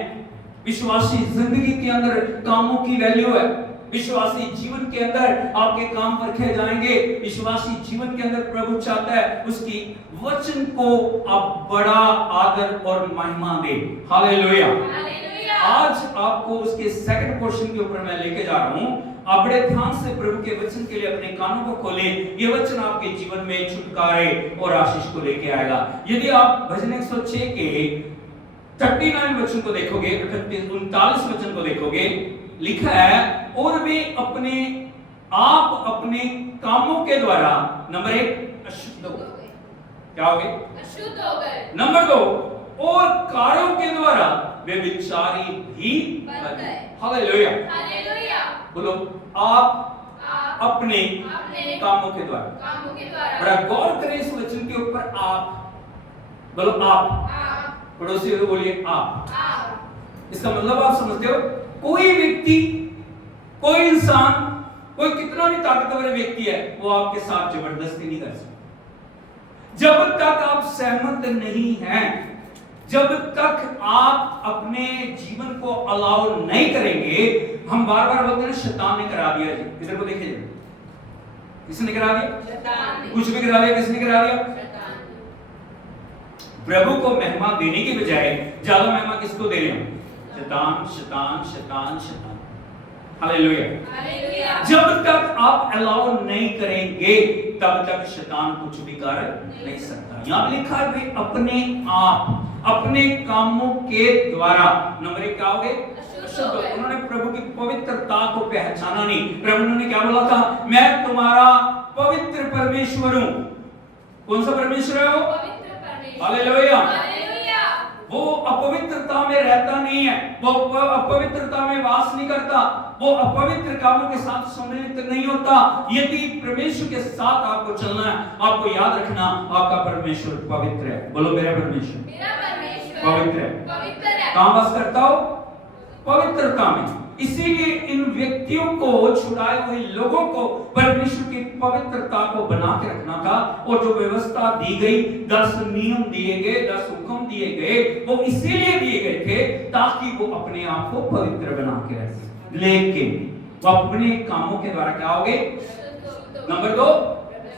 विश्वासी जिंदगी के अंदर कामों की वैल्यू है। विश्वासी जीवन के अंदर आपके काम परखे जाएंगे। विश्वासी जीवन के अंदर प्रभु चाहता है उसकी वचन को आप बड़ा आदर और महिमा दे। हालेलुया। आज आपको उसके सेकंड पोर्शन के ऊपर मैं लेके जा रहा हूं। आप बड़े ध्यान से प्रभु के वचन के लिए अपने कानों को खोलें। ये वचन आपके जीवन में छुटकारे और आशीष को लेके आएगा। यदि आप भजन 106 के 39 वचन को देखोगे, 39 वचन को देखोगे, लिखा है, और वे अपने आप अपने कामों के द्वारा, नंबर 1 अशुद्ध हो गए। क्या हो गए? अशुद्ध हो गए। नंबर 2, और कार्यों के द्वारा वे विचारी भी बन गए। Hallelujah, hallelujah. बोलो आप अपने कामों के द्वारा। बड़ा गौर करें इस वचन के ऊपर। आप बोलो, आप पड़ोसी को बोलिए आप। इसका मतलब आप समझते हो, कोई व्यक्ति, कोई इंसान, कोई कितना भी ताकतवर व्यक्ति है, वो आपके साथ जबरदस्ती नहीं कर सकता। जब तक आप सहमत नहीं हैं, जब तक आप अपने जीवन को अलाउ नहीं करेंगे, हम बार बार बोलते हैं शैतान ने करा दिया जी। इधर को देखिए, किसने करा दिया? शैतान ने। कुछ भी करा दिया, किसने करा दिया? शैतान ने। प्रभु को महिमा देने की बजाय ज्यादा महिमा किसको दे रहे हैं? शैतान, शैतान, शैतान, शैतान। Hallelujah, hallelujah. जब तक आप अलाउ नहीं करेंगे, तब तक शैतान कुछ भी कर नहीं सकता। यहाँ लिखा है वे अपने आप अपने कामों के द्वारा, नंबर 1 क्या हो गए? अशुद्ध। उन्होंने प्रभु की पवित्रता को पहचाना नहीं। प्रभु ने क्या बोला था? मैं तुम्हारा पवित्र परमेश्वर हूं। कौन सा परमेश्वर है वो? पवित्र परमेश्वर। हालेलुया। वो अपवित्रता में रहता नहीं है, वो अपवित्रता में वास नहीं करता, वो अपवित्र कामों के साथ सम्मिलित नहीं होता। यदि परमेश्वर के साथ आपको चलना है, आपको याद रखना, आपका परमेश्वर पवित्र है। बोलो, मेरा परमेश्वर पवित्र है। कहां वास करता हो? पवित्रता में। इसीलिए इन व्यक्तियों को, छुड़ाए हुए लोगों को परमेश्वर की पवित्रता को बना के रखना था। और जो व्यवस्था दी गई, 10 नियम दिए गए, 10 हुक्म दिए गए, वो इसीलिए दिए गए थे ताकि वो अपने आप को पवित्र बना के रखे। लेकिन वो अपने कामों के द्वारा क्या हो गए? नंबर 2,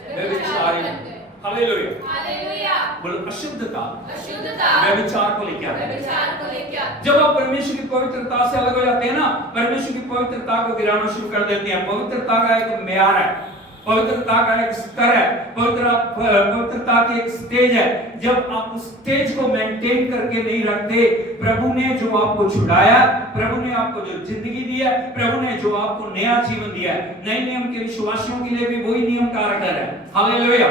व्यभिचारी। Hallelujah, hallelujah. बोलो, अशुद्धता, अशुद्धता व्यभिचार को लेके आता है। जब आप परमेश्वर की पवित्रता से अलग हो जाते हैं ना, परमेश्वर की पवित्रता को गिराना शुरू कर देते हैं। पवित्रता का एक मेयार है, पवित्रता का एक स्तर है, पवित्रता की एक स्टेज है। जब आप उस स्टेज को मेंटेन करके नहीं रखते, प्रभु ने जो आपको छुड़ाया, प्रभु ने आपको जो जिंदगी दी है, प्रभु ने जो आपको नया जीवन दिया है, नए नियम के विश्वासियों के लिए भी वही नियम कारगर है। हालेलुया,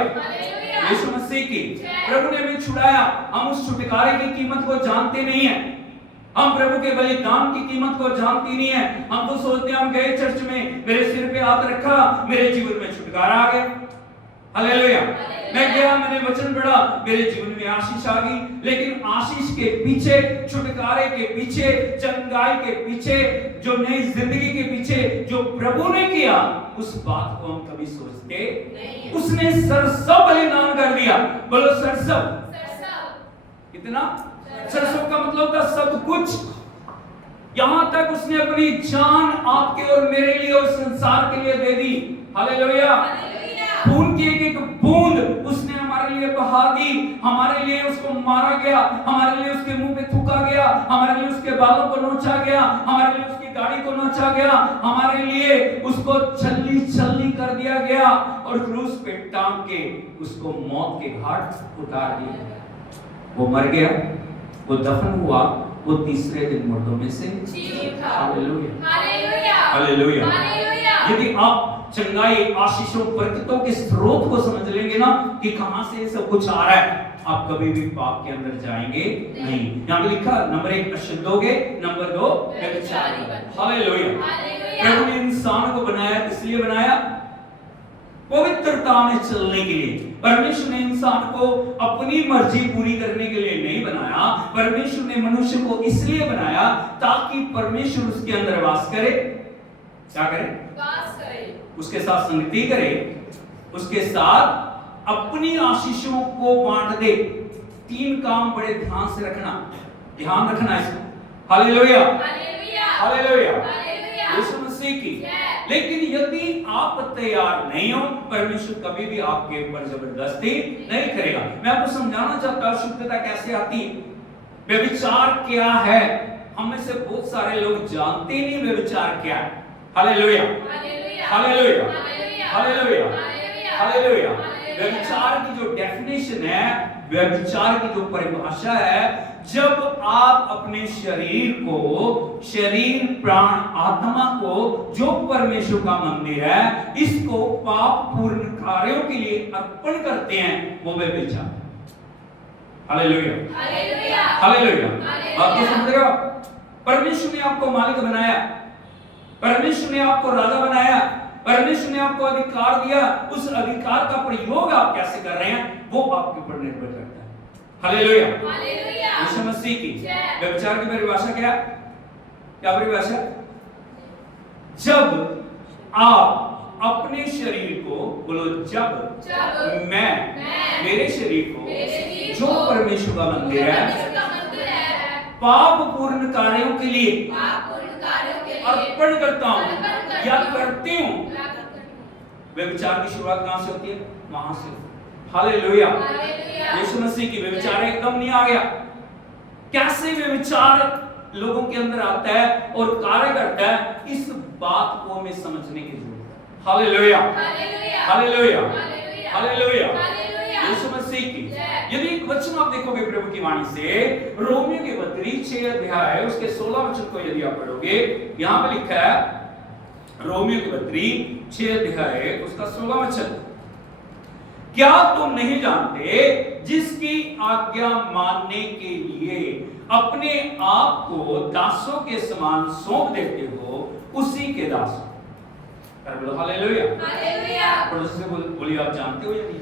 यीशु मसीह की, प्रभु ने हमें छुड़ाया। हम उस छुटकारे की कीमत को जानते नहीं है, हम प्रभु के बलिदान की कीमत को जानती नहीं है। हम तो सोचते हैं हम गए चर्च में, मेरे सिर पे हाथ रखा, मेरे जीवन में छुटकारा आ गया। हालेलुया, मैं गया, मैंने वचन पढ़ा, मेरे जीवन में आशीष आ गई। लेकिन आशीष के पीछे, छुटकारे के पीछे, चंगाई के पीछे, जो नई जिंदगी के पीछे जो प्रभु ने किया, उस बात को हम कभी सोचते नहीं। उसने सरसव बलिदान कर दिया। बोलो सरसव। कितना? सरसव का मतलब था सब कुछ। यहां तक उसने अपनी जान आपके और मेरे लिए और संसार के लिए दे दी। हालेलुया, खून की एक एक बूंद उसने हमारे लिए बहा दी। हमारे लिए उसको मारा गया, हमारे लिए उसके मुंह पे थूका गया, हमारे लिए उसके बालों को नोचा गया, हमारे लिए उसकी दाढ़ी को नोचा गया, हमारे लिए उसको छल्ली छल्ली कर दिया गया और क्रूस पे टांग के उसको मौत के घाट उतार दिया। वो मर गया, वो दफन हुआ, वो तीसरे दिन मुर्दों में से जी उठा। Hallelujah, hallelujah, hallelujah, hallelujah. यदि आप चंगाई, आशीषों, बरकतों के स्रोत को समझ लेंगे ना कि कहां से सब कुछ आ रहा है, आप कभी भी पाप के अंदर जाएंगे नहीं। यहाँ पे लिखा, नंबर 1 अशुद्ध होगे, नंबर 2 व्यभिचारी। हालेलुया, प्रभु ने इंसान को बनाया, इसलिए बनाया पवित्रता में चलने के लिए। परमेश्वर ने इंसान को अपनी मर्जी पूरी करने के लिए नहीं बनाया। परमेश्वर ने मनुष्य को इसलिए बनाया ताकि परमेश्वर उसके अंदर वास करे। क्या करे? वास करे, उसके साथ संगति करे, उसके साथ अपनी आशीषों को बांट दे। 3 काम बड़े ध्यान से रखना, ध्यान रखना इसको। Hallelujah, hallelujah, hallelujah, Yeshu Masih की। लेकिन यदि आप तैयार नहीं हो, परमेश्वर कभी भी आपके ऊपर जबरदस्ती नहीं करेगा। मैं आपको समझाना चाहता हूं शुद्धता कैसे आती है, व्यभिचार क्या है। हम में से बहुत सारे लोग जानते नहीं व्यभिचार क्या है। Hallelujah, hallelujah, hallelujah, hallelujah. व्यभिचार की जो डेफिनेशन है, व्यभिचार की जो परिभाषा है, जब आप अपने शरीर को, शरीर, प्राण, आत्मा को, जो परमेश्वर का मंदिर है, इसको पाप पूर्ण कार्यों के लिए अर्पण करते हैं, वो व्यभिचार। Hallelujah, hallelujah, hallelujah. आप तो समझ रहे हो, परमेश्वर ने आपको मालिक बनाया, परमेश्वर ने आपको राजा बनाया, परमेश्वर ने आपको अधिकार दिया। उस अधिकार का प्रयोग आप कैसे कर रहे हैं, वो आपके ऊपर निर्भर करता है। हालेलुया, हालेलुया, यीशु मसीह की। व्यभिचार की परिभाषा क्या? क्या परिभाषा? जब आप अपने शरीर को, बोलो जब मैं मेरे शरीर को, जो परमेश्वर का मंदिर है, पाप पूर्ण कार्यों के लिए अर्पण करता हूं या करती हूं। व्यभिचार की शुरुआत कहां से होती है? वहां से। हालेलुया, यीशु मसीह की। व्यभिचार एकदम नहीं आ गया। कैसे व्यभिचार लोगों के अंदर आता है और कार्य करता है, इस बात को हमें समझने की जरूरत है। Hallelujah, hallelujah, hallelujah, Yeshu Masih की। यदि एक वचन आप देखोगे प्रभु की वाणी से, रोमियो के पत्री 6 अध्याय उसके 16 वचन को यदि आप पढ़ोगे, यहां पे लिखा है, रोमियो के पत्री 6 अध्याय उसका 16 वचन, क्या तुम नहीं जानते जिसकी आज्ञा मानने के लिए अपने आप को दासों के समान सौंप देते हो, उसी के दास। बोलो हालेलुया, हालेलुया। पड़ोसी से बोलिए, आप जानते हो या नहीं?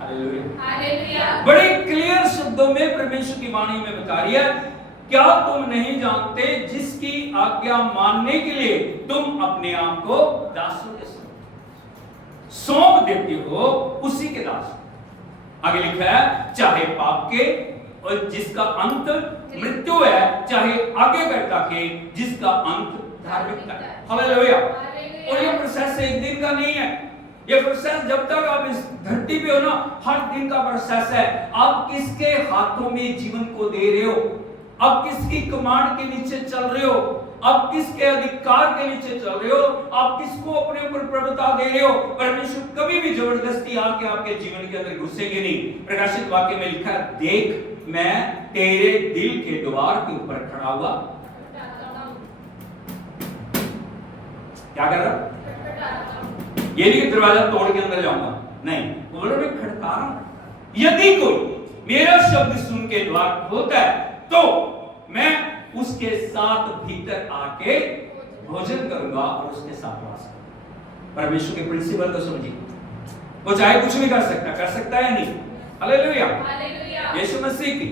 Hallelujah, hallelujah. बड़े क्लियर शब्दों में परमेश्वर की वाणी में बता रही है, क्या तुम नहीं जानते जिसकी आज्ञा मानने के लिए तुम अपने आप को दासों के सौंप देते हो, उसी के दास। आगे लिखा है, चाहे पाप के और जिसका अंत मृत्यु है, चाहे आज्ञाकर्ता के जिसका अंत धार्मिकता है। हालेलुया। और ये प्रोसेस एक दिन का नहीं है, ये प्रोसेस जब तक आप इस धरती पे हो ना, हर दिन का प्रोसेस है। आप किसके हाथों में जीवन को दे रहे हो, आप किसकी कमांड के नीचे चल रहे हो, आप किसके अधिकार के नीचे चल रहे हो, आप किसको अपने ऊपर प्रभुता दे रहे हो। परमेश्वर कभी भी जबरदस्ती आके आपके जीवन के अंदर घुसेंगे नहीं। प्रकाशित वाक्य में लिखा है, देख मैं तेरे दिल के द्वार के ऊपर खड़ा हुआ क्या कर रहा हूं? ये नहीं कि दरवाजा तोड़ के अंदर जाऊंगा, नहीं, बोल रहे मैं खड़का रहा हूं। यदि कोई मेरा शब्द सुन के द्वार खोलता है तो मैं उसके साथ भीतर आके भोजन करूंगा और उसके साथ वास करूंगा। परमेश्वर के प्रिंसिपल को समझिए, वो चाहे कुछ भी कर सकता है या नहीं। हालेलुया, यीशु मसीह की।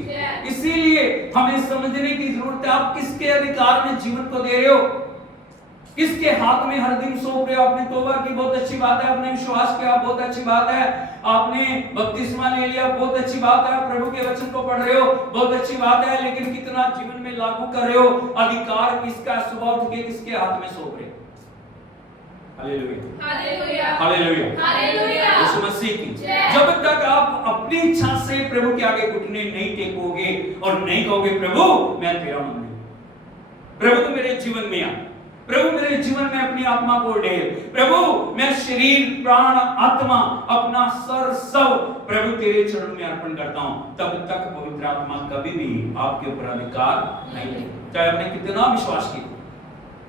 इसीलिए हमें समझने की जरूरत है, आप किसके अधिकार में जीवन को दे रहे हो, किसके हाथ में हर दिन सौंप रहे हो। आपने तौबा की, बहुत अच्छी बात है। आपने विश्वास किया, बहुत अच्छी बात है। आपने बपतिस्मा ले लिया, बहुत अच्छी बात है। प्रभु के वचन को पढ़ रहे हो, बहुत अच्छी बात है। लेकिन कितना जीवन में लागू कर रहे हो, अधिकार किसका, स्वभाव के किसके हाथ में सौंप रहे हो। Hallelujah, hallelujah, hallelujah, hallelujah, Yeshu Masih की। जब तक आप अपनी इच्छा से प्रभु के आगे घुटने नहीं टेकोगे और नहीं कहोगे प्रभु मैं तेरा मंदिर, प्रभु तो मेरे जीवन में आ, प्रभु मेरे जीवन में अपनी आत्मा को ढेर, प्रभु मैं शरीर प्राण आत्मा अपना सर्वस्व प्रभु तेरे चरणों में अर्पण करता हूं, तब तक पवित्र आत्मा कभी भी आपके ऊपर अधिकार नहीं ले, चाहे आपने कितना विश्वास किया।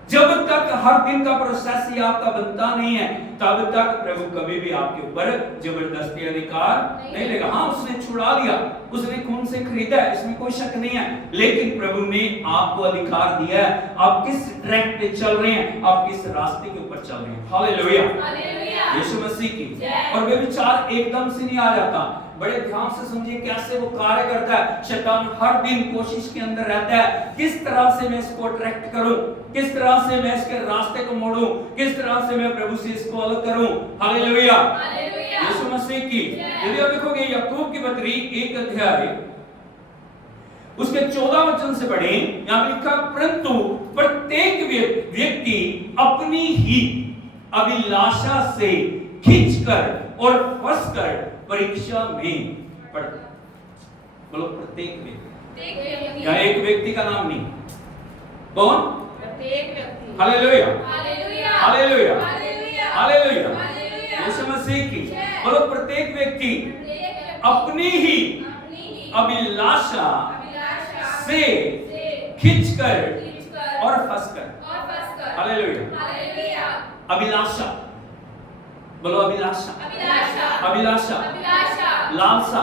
जब तक हर दिन का प्रोसेस ही आपका बनता नहीं है, तब तक प्रभु कभी भी आपके ऊपर जबरदस्ती अधिकार नहीं लेगा। हाँ, उसने छुड़ा लिया, उसने खून से खरीदा है, इसमें कोई शक नहीं है, लेकिन प्रभु ने आपको अधिकार दिया है। आप किस ट्रैक पे चल रहे हैं, आप किस रास्ते के ऊपर चल रहे हैं। हालेलुया, हालेलुया, यीशु मसीह की। और वे विचार एकदम से नहीं आ जाता, बड़े ध्यान से समझिए कैसे वो कार्य करता है। शैतान हर दिन कोशिश के अंदर रहता है, किस तरह से मैं इसको अट्रैक्ट करूं, किस तरह से मैं इसके रास्ते को मोड़ूं, किस तरह से मैं प्रभु से इसको अलग करूं। हालेलुया, हालेलुया, यीशु मसीह की। यदि आप देखोगे याकूब की पत्री 1 अध्याय उसके 14 वचन से पढ़ें, यहां लिखा, परंतु प्रत्येक व्यक्ति अपनी ही अभिलाषा से खींचकर और फंसकर परीक्षा में पड़ता। बोलो प्रत्येक व्यक्ति, या एक व्यक्ति का नाम नहीं, कौन? प्रत्येक व्यक्ति। Hallelujah, hallelujah, hallelujah, hallelujah, Yeshu Masih की। बोलो प्रत्येक व्यक्ति अपनी ही अभिलाषा से खींचकर और फंसकर। हालेलुया, अभिलाषा, बोलो अभिलाषा, अभिलाषा, लालसा,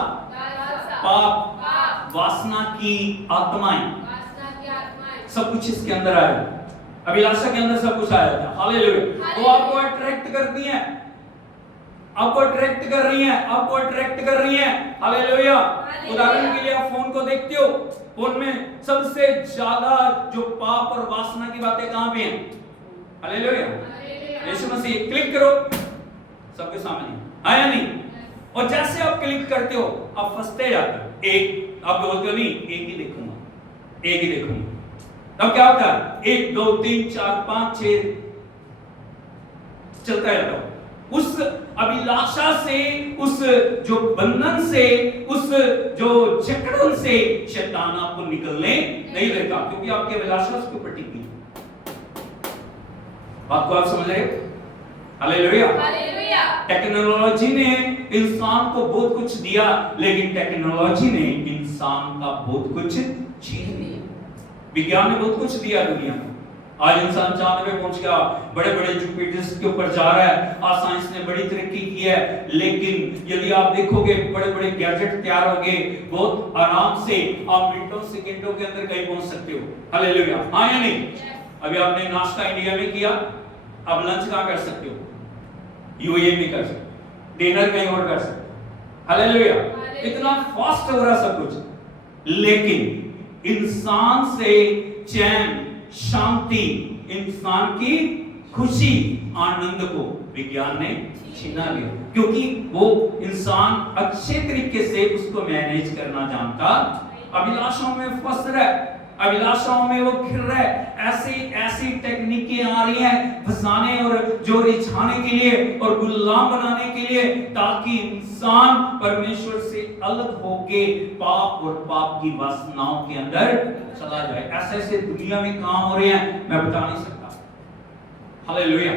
पाप, वासना की आत्माएं, सब कुछ इसके अंदर आया। अभिलाषा के अंदर सब कुछ आया था। हालेलुया, वो आपको अट्रैक्ट करती हैं, आपको अट्रैक्ट कर रही हैं, आपको अट्रैक्ट कर रही हैं। हालेलुया, उदाहरण के लिए आप फोन को देखते हो, फोन में सबसे ज्यादा जो पाप और वासना की बातें कहां पे हैं? हालेलुया, यीशु मसीह। क्लिक करो, सबके सामने आया नहीं, और जैसे आप क्लिक करते हो आप फंसते जाते हो। एक आप बोलते हो नहीं, एक ही देखूंगा, एक ही देखूंगा, तब क्या होता है? 1 2 3 4 5 6 चलता जाता हो। उस अभिलाषा से, उस जो बंधन से, उस जो जकड़न से शैतान आपको निकलने नहीं देता, क्योंकि आपकी अभिलाषा उसके ऊपर टिकी। बात को आप समझ रहे हो? Hallelujah, hallelujah. टेक्नोलॉजी ने इंसान को बहुत कुछ दिया, लेकिन टेक्नोलॉजी ने इंसान का बहुत कुछ छीन लिया। विज्ञान ने बहुत कुछ दिया दुनिया में, आज इंसान चांद पे पहुंच गया, बड़े बड़े जुपिटर्स के ऊपर जा रहा है, आज साइंस ने बड़ी तरक्की की है। लेकिन यदि आप देखोगे बड़े बड़े गैजेट तैयार हो गए, बहुत आराम से आप मिनटों सेकंडों के अंदर कहीं पहुंच सकते हो। हालेलुया, हाँ या नहीं? अभी आपने नाश्ता इंडिया में किया, अब लंच कहां कर सकते हो? यूएई में कर सकते, डिनर कहीं और कर सकते। हालेलुया, इतना फास्ट हो रहा सब कुछ, लेकिन इंसान से चैन, शांति, इंसान की खुशी, आनंद को विज्ञान ने छीना लिया, क्योंकि वो इंसान अच्छे तरीके से उसको मैनेज करना जानता, अभिलाषाओं में फंस रहा है। अभिलाषाओं में वो घिर रहा है। ऐसी ऐसी टेक्निकें आ रही हैं फंसाने और जो रिझाने के लिए और गुलाम बनाने के लिए, ताकि इंसान परमेश्वर से अलग होके पाप और पाप की वासनाओं के अंदर चला जाए। ऐसे ऐसे दुनिया में काम हो रहे हैं, मैं बता नहीं सकता। हालेलुया।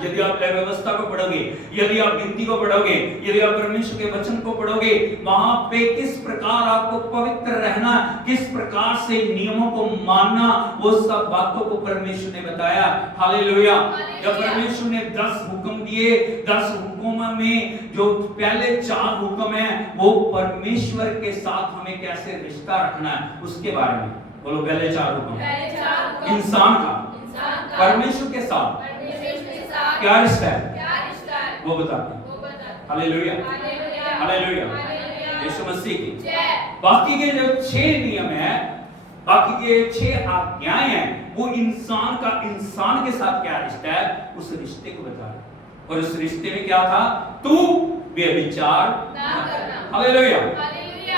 यदि आप व्यवस्था को पढ़ोगे, यदि आप गिनती को पढ़ोगे, यदि आप परमेश्वर के वचन को पढ़ोगे, वहां पे किस प्रकार आपको पवित्र रहना, किस प्रकार से नियमों को मानना, वो सब बातों को परमेश्वर ने बताया। हालेलुया। जब परमेश्वर ने 10 हुक्म दिए, 10 हुक्मों में जो पहले 4 हुक्म हैं वो परमेश्वर के साथ हमें कैसे रिश्ता रखना है उसके बारे में। बोलो, पहले 4 हुक्म इंसान का परमेश्वर के साथ क्या रिश्ता है वो बताते हैं। हालेलुया, हालेलुया, यीशु मसीह की। बाकी के जो 6 नियम है, बाकी के 6 आज्ञाएं हैं, वो इंसान का इंसान के साथ क्या रिश्ता है उस रिश्ते को बता रहे। और उस रिश्ते में क्या था? तू व्यभिचार ना करना। हालेलुया,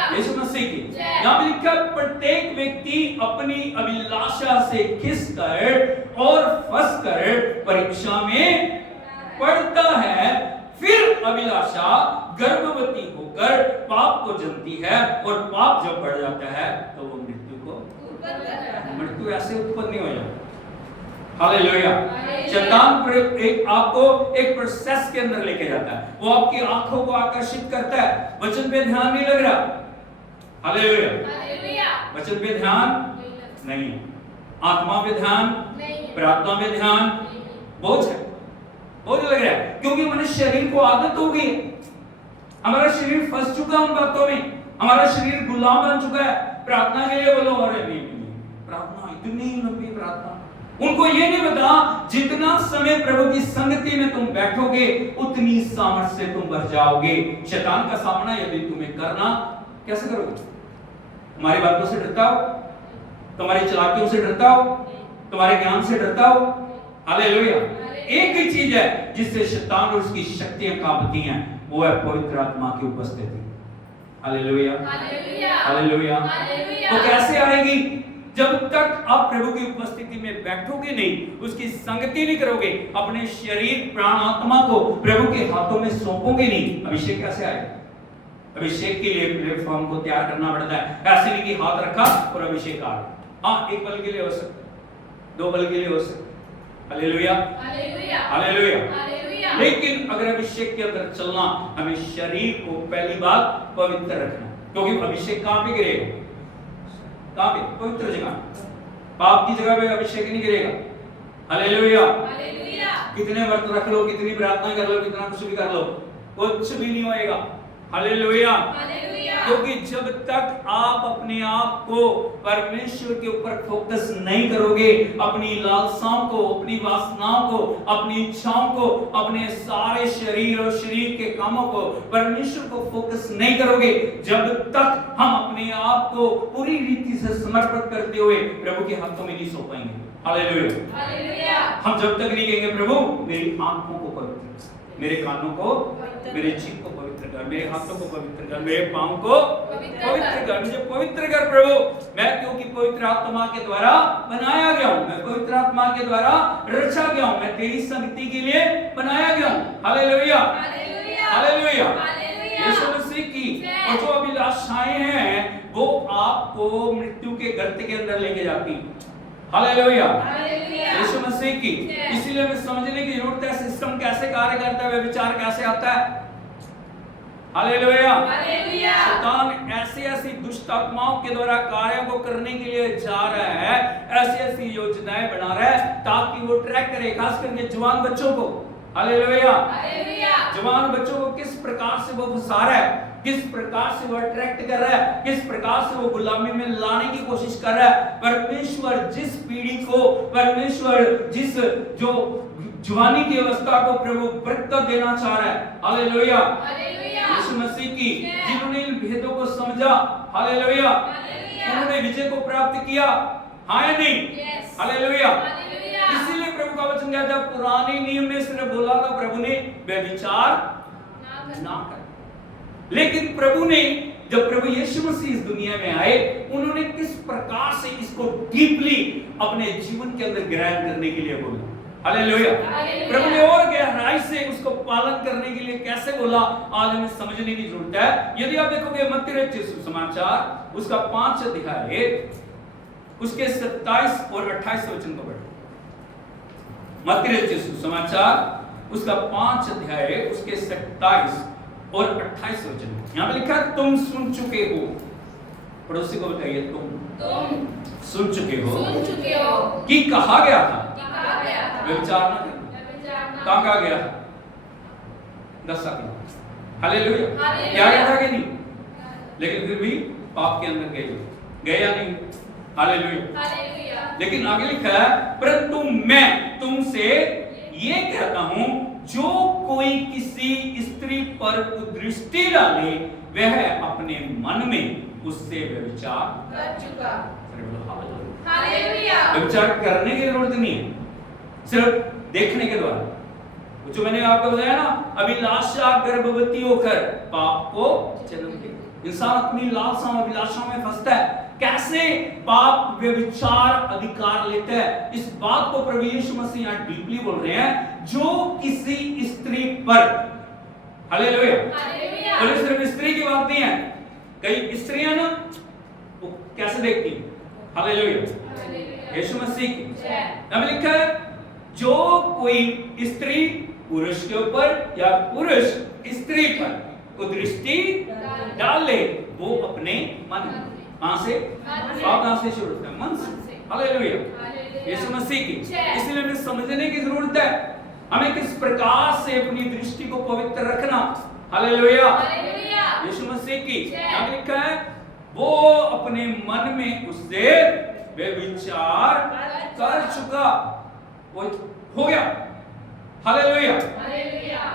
यीशु मसीह की। यहाँ पे लिखा प्रत्येक व्यक्ति अपनी अभिलाषा से खिसकर और फंसकर परीक्षा में पड़ता है, फिर अभिलाषा गर्भवती होकर पाप को जनती है, और पाप जब बढ़ जाता है तो वो मृत्यु ऐसे उत्पन्न नहीं हो जाती। हालेलुया। शैतान एक आपको एक प्रोसेस के अंदर लेके जाता है, वो आपकी आंखों को आकर्षित करता है, वचन पे ध्यान नहीं लग रहा। हालेलुया, वचन पे ध्यान नहीं, आत्मा पे ध्यान, प्रार्थना पे ध्यान, बोझ है, बोझ लग रहा है, क्योंकि मनुष्य शरीर को आदत हो गई, हमारा शरीर फंस चुका उन बातों में, हमारा शरीर गुलाम बन चुका है। प्रार्थना के लिए बोलो, अरे नहीं, प्रार्थना इतनी लंबी प्रार्थना, उनको ये नहीं पता जितना समय प्रभु की संगति में तुम बैठोगे उतनी सामर्थ से तुम बढ़ जाओगे। शैतान का सामना यदि तुम्हें करना, कैसे करोगे? तुम्हारी बातों से डरता हो, तुम्हारी चालाकियों से डरता हो, तुम्हारे ज्ञान से डरता हो। हालेलुया। एक ही चीज है जिससे शैतान और उसकी शक्तियां कांपती हैं, वो है पवित्र आत्मा की उपस्थिति। Hallelujah, hallelujah. तो कैसे आएगी? जब तक आप प्रभु की उपस्थिति में बैठोगे नहीं, उसकी संगति नहीं करोगे, अपने शरीर प्राण आत्मा को प्रभु के हाथों में सौंपोगे नहीं, अभिषेक कैसे आएगा? अभिषेक के लिए प्लेटफॉर्म को तैयार करना पड़ता है। ऐसे नहीं कि हाथ रखा और अभिषेक आ गया। हाँ, एक पल के लिए हो सकता है, 2 पल के लिए हो सकता है। Hallelujah, hallelujah. लेकिन अगर अभिषेक के अंदर चलना, हमें शरीर को पहली बात पवित्र रखना, क्योंकि अभिषेक कहां पे गिरेगा? कहां पे? पवित्र जगह। पाप की जगह पे अभिषेक नहीं गिरेगा। हालेलुया। कितने व्रत रख लो, कितनी प्रार्थना कर लो, कितना कुछ भी कर लो, कुछ भी नहीं होएगा। हालेलुया। क्योंकि जब तक आप अपने आप को परमेश्वर के ऊपर फोकस नहीं करोगे, अपनी लालसाओं को, अपनी वासनाओं को, अपनी इच्छाओं को, अपने सारे शरीर और शरीर के कामों को परमेश्वर को फोकस नहीं करोगे, जब तक हम अपने आप को पूरी रीति से समर्पित करते हुए प्रभु के हाथों में नहीं सौंप पाएंगे। हालेलुया। हम जब तक नहीं कहेंगे प्रभु मेरी आंखों को पवित्र, मेरे कानों को, मेरे जीभ को पवित्र कर, मेरे हाथों को पवित्र कर, मेरे पांव को पवित्र कर, मुझे पवित्र कर प्रभु। मैं क्योंकि पवित्र आत्मा के द्वारा बनाया गया हूं, मैं पवित्र आत्मा के द्वारा रचा गया हूं, मैं तेरी संगति के लिए बनाया गया हूं। हालेलुया, हालेलुया, यीशु मसीह की। और जो अभिलाषाएं हैं वो आपको मृत्यु के गर्त के अंदर लेके जाती। हालेलुया, यीशु मसीह की। इसीलिए हमें समझने की जरूरत है सिस्टम कैसे कार्य करता है, व्यभिचार कैसे आता है। हालेलुया। शैतान ऐसी ऐसी दुष्ट आत्माओं के द्वारा कार्यों को करने के लिए जा रहा है, ऐसी ऐसी योजनाएं बना रहा है ताकि वो ट्रैक करे, खास करके जवान बच्चों को। हालेलुया। जवान बच्चों को किस प्रकार से वो फंसा रहा है, किस प्रकार से वो अट्रैक्ट कर रहा है, किस प्रकार से वो गुलामी में लाने की कोशिश कर रहा है। परमेश्वर जिस पीढ़ी को, परमेश्वर जिस जो जवानी की अवस्था को प्रभु बरकत देना चाह रहा है। हालेलुया, यीशु मसीह की, जिन्होंने इन भेदों को समझा, हालेलुया, उन्होंने विजय को प्राप्त किया। हाँ या नहीं? हालेलुया। इसीलिए प्रभु का वचन कहता है, पुराने नियम में सिर्फ बोला था प्रभु ने व्यभिचार ना कर, लेकिन प्रभु ने जब प्रभु यीशु मसीह इस दुनिया में आए, उन्होंने किस प्रकार से इसको डीपली अपने जीवन के अंदर ग्रहण करने के लिए बोला। हालेलुया। प्रभु ने और गहराई से उसको पालन करने के लिए कैसे बोला, आज हमें समझने की जरूरत है। यदि आप देखोगे मत्ती रचित सुसमाचार उसका 5 अध्याय उसके 27 और 28 वचन को पढ़ो। मत्ती रचित सुसमाचार उसका 5 अध्याय उसके 27 और 28 वचन। यहाँ पे लिखा है, तुम सुन चुके हो। पड़ोसी को बताइए, तुम सुन चुके हो कि कहा गया था व्यभिचार न करना। कहाँ कहा गया था? 10 साल। हालेलुया। क्या गया था कि नहीं? लेकिन फिर भी पाप के अंदर गए या नहीं? हालेलुया। लेकिन आगे लिखा है, परंतु मैं तुमसे ये कहता हूं, जो कोई किसी स्त्री पर कुदृष्टि डाले वह अपने मन में उससे व्यभिचार कर चुका। हालेलुया। व्यभिचार करने की जरूरत नहीं है, सिर्फ देखने के द्वारा। जो मैंने आपको बताया ना, अभिलाषा गर्भवती होकर पाप को जन्म देगी। इंसान अपनी लालसाओं अभिलाषाओं में फंसता है। कैसे पाप व्यभिचार अधिकार लेता है, इस बात को प्रभु यीशु मसीह यहाँ डीपली बोल रहे हैं। जो किसी स्त्री पर, हालेलुया, और सिर्फ स्त्री की बात नहीं है, कई स्त्रियां ना वो कैसे देखती हैं? हालेलुया, यीशु मसीह की। अब लिखा है, जो कोई स्त्री पुरुष के ऊपर या पुरुष स्त्री पर कुदृष्टि डाले वो अपने मन, कहां से? पाप कहां से शुरू होता है? मन से। हालेलुया, यीशु मसीह की। इसलिए हमें समझने की जरूरत है, हमें किस प्रकार से अपनी दृष्टि को पवित्र रखना। हालेलुया, यीशु मसीह की। यहाँ लिखा है, वो अपने मन में उससे व्यभिचार कर चुका, वो हो गया। हालेलुया।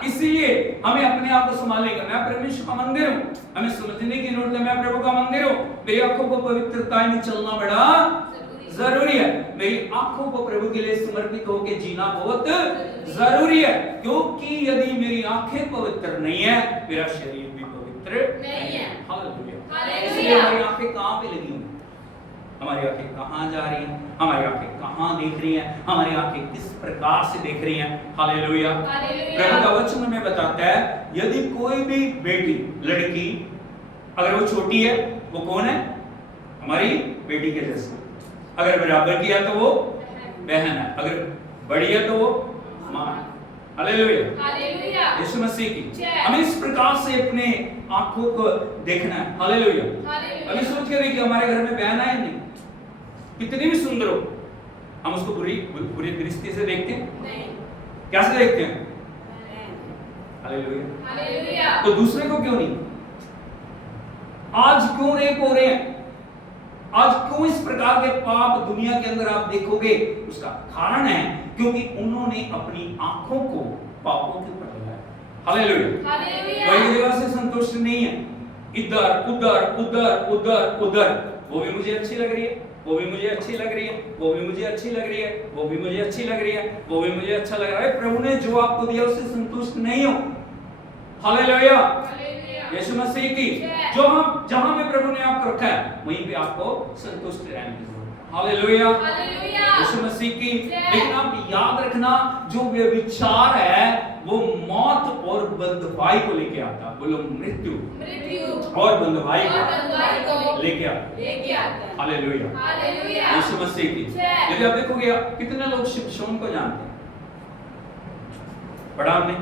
इसीलिए हमें अपने आप को संभालने का, मैं परमेश्वर का मंदिर हूं, हमें समझने की जरूरत है, मैं प्रभु का मंदिर हूं। मेरी आंखों को पवित्रता में चलना बड़ा जरूरी है। मेरी आंखों को प्रभु के लिए समर्पित होकर जीना बहुत जरूरी है, क्योंकि यदि मेरी आंखें पवित्र नहीं है, मेरा शरीर भी पवित्र नहीं है। हालेलुया। इसलिए हमारी आंखें कहां पे लगी हुई? हमारी आंखें कहां जा रही हैं? हमारी आंखें कहां देख रही हैं? हमारी आंखें किस प्रकार से देख रही हैं? हालेलुया। प्रभु का वचन हमें बताता है, यदि कोई भी बेटी, लड़की, अगर वो छोटी है, वो कौन है? हमारी बेटी के जैसे। अगर बराबर किया तो वो बहन है, अगर बड़ी है तो वो मां। हालेलुया, यीशु मसीह की। हमें इस प्रकार से अपने आंखों को देखना है। हालेलुया। अभी सोच के देखिए, हमारे घर में बहन है नहीं, कितनी भी सुंदर हो, हम उसको बुरी दृष्टि से देखते हैं? नहीं। कैसे देखते हैं? हालेलुया। तो दूसरे को क्यों नहीं? आज क्यों रेप हो रहे हैं? आज क्यों इस प्रकार के पाप दुनिया के अंदर आप देखोगे? उसका कारण है क्योंकि उन्होंने अपनी आंखों को पापों के ऊपर लगाया। हालेलुया। वही जगह से संतुष्ट नहीं है, इधर उधर उधर उधर उधर, वो भी मुझे अच्छी लग रही है, वो भी मुझे अच्छी लग रही है, वो भी मुझे अच्छी लग रही है, वो भी मुझे अच्छी लग रही है, वो भी मुझे अच्छा लग रहा है। प्रभु ने जो आपको दिया उससे संतुष्ट नहीं हो। हालेलुया, यीशु मसीह की। जो हम जहां में प्रभु ने आपको रखा है, वहीं पे आपको संतुष्ट रहने की जरूरत है। हालेलुया, यीशु मसीह की। लेकिन आप याद रखना, जो व्यभिचार है वो मौत और बंधुआई को लेके आता है। बोलो, मृत्यु और बंधुआई को लेके आता है। हालेलुया, यीशु मसीह की। यदि आप देखोगे, कितने लोग शिमशोन को जानते हैं? पढ़ा हमने,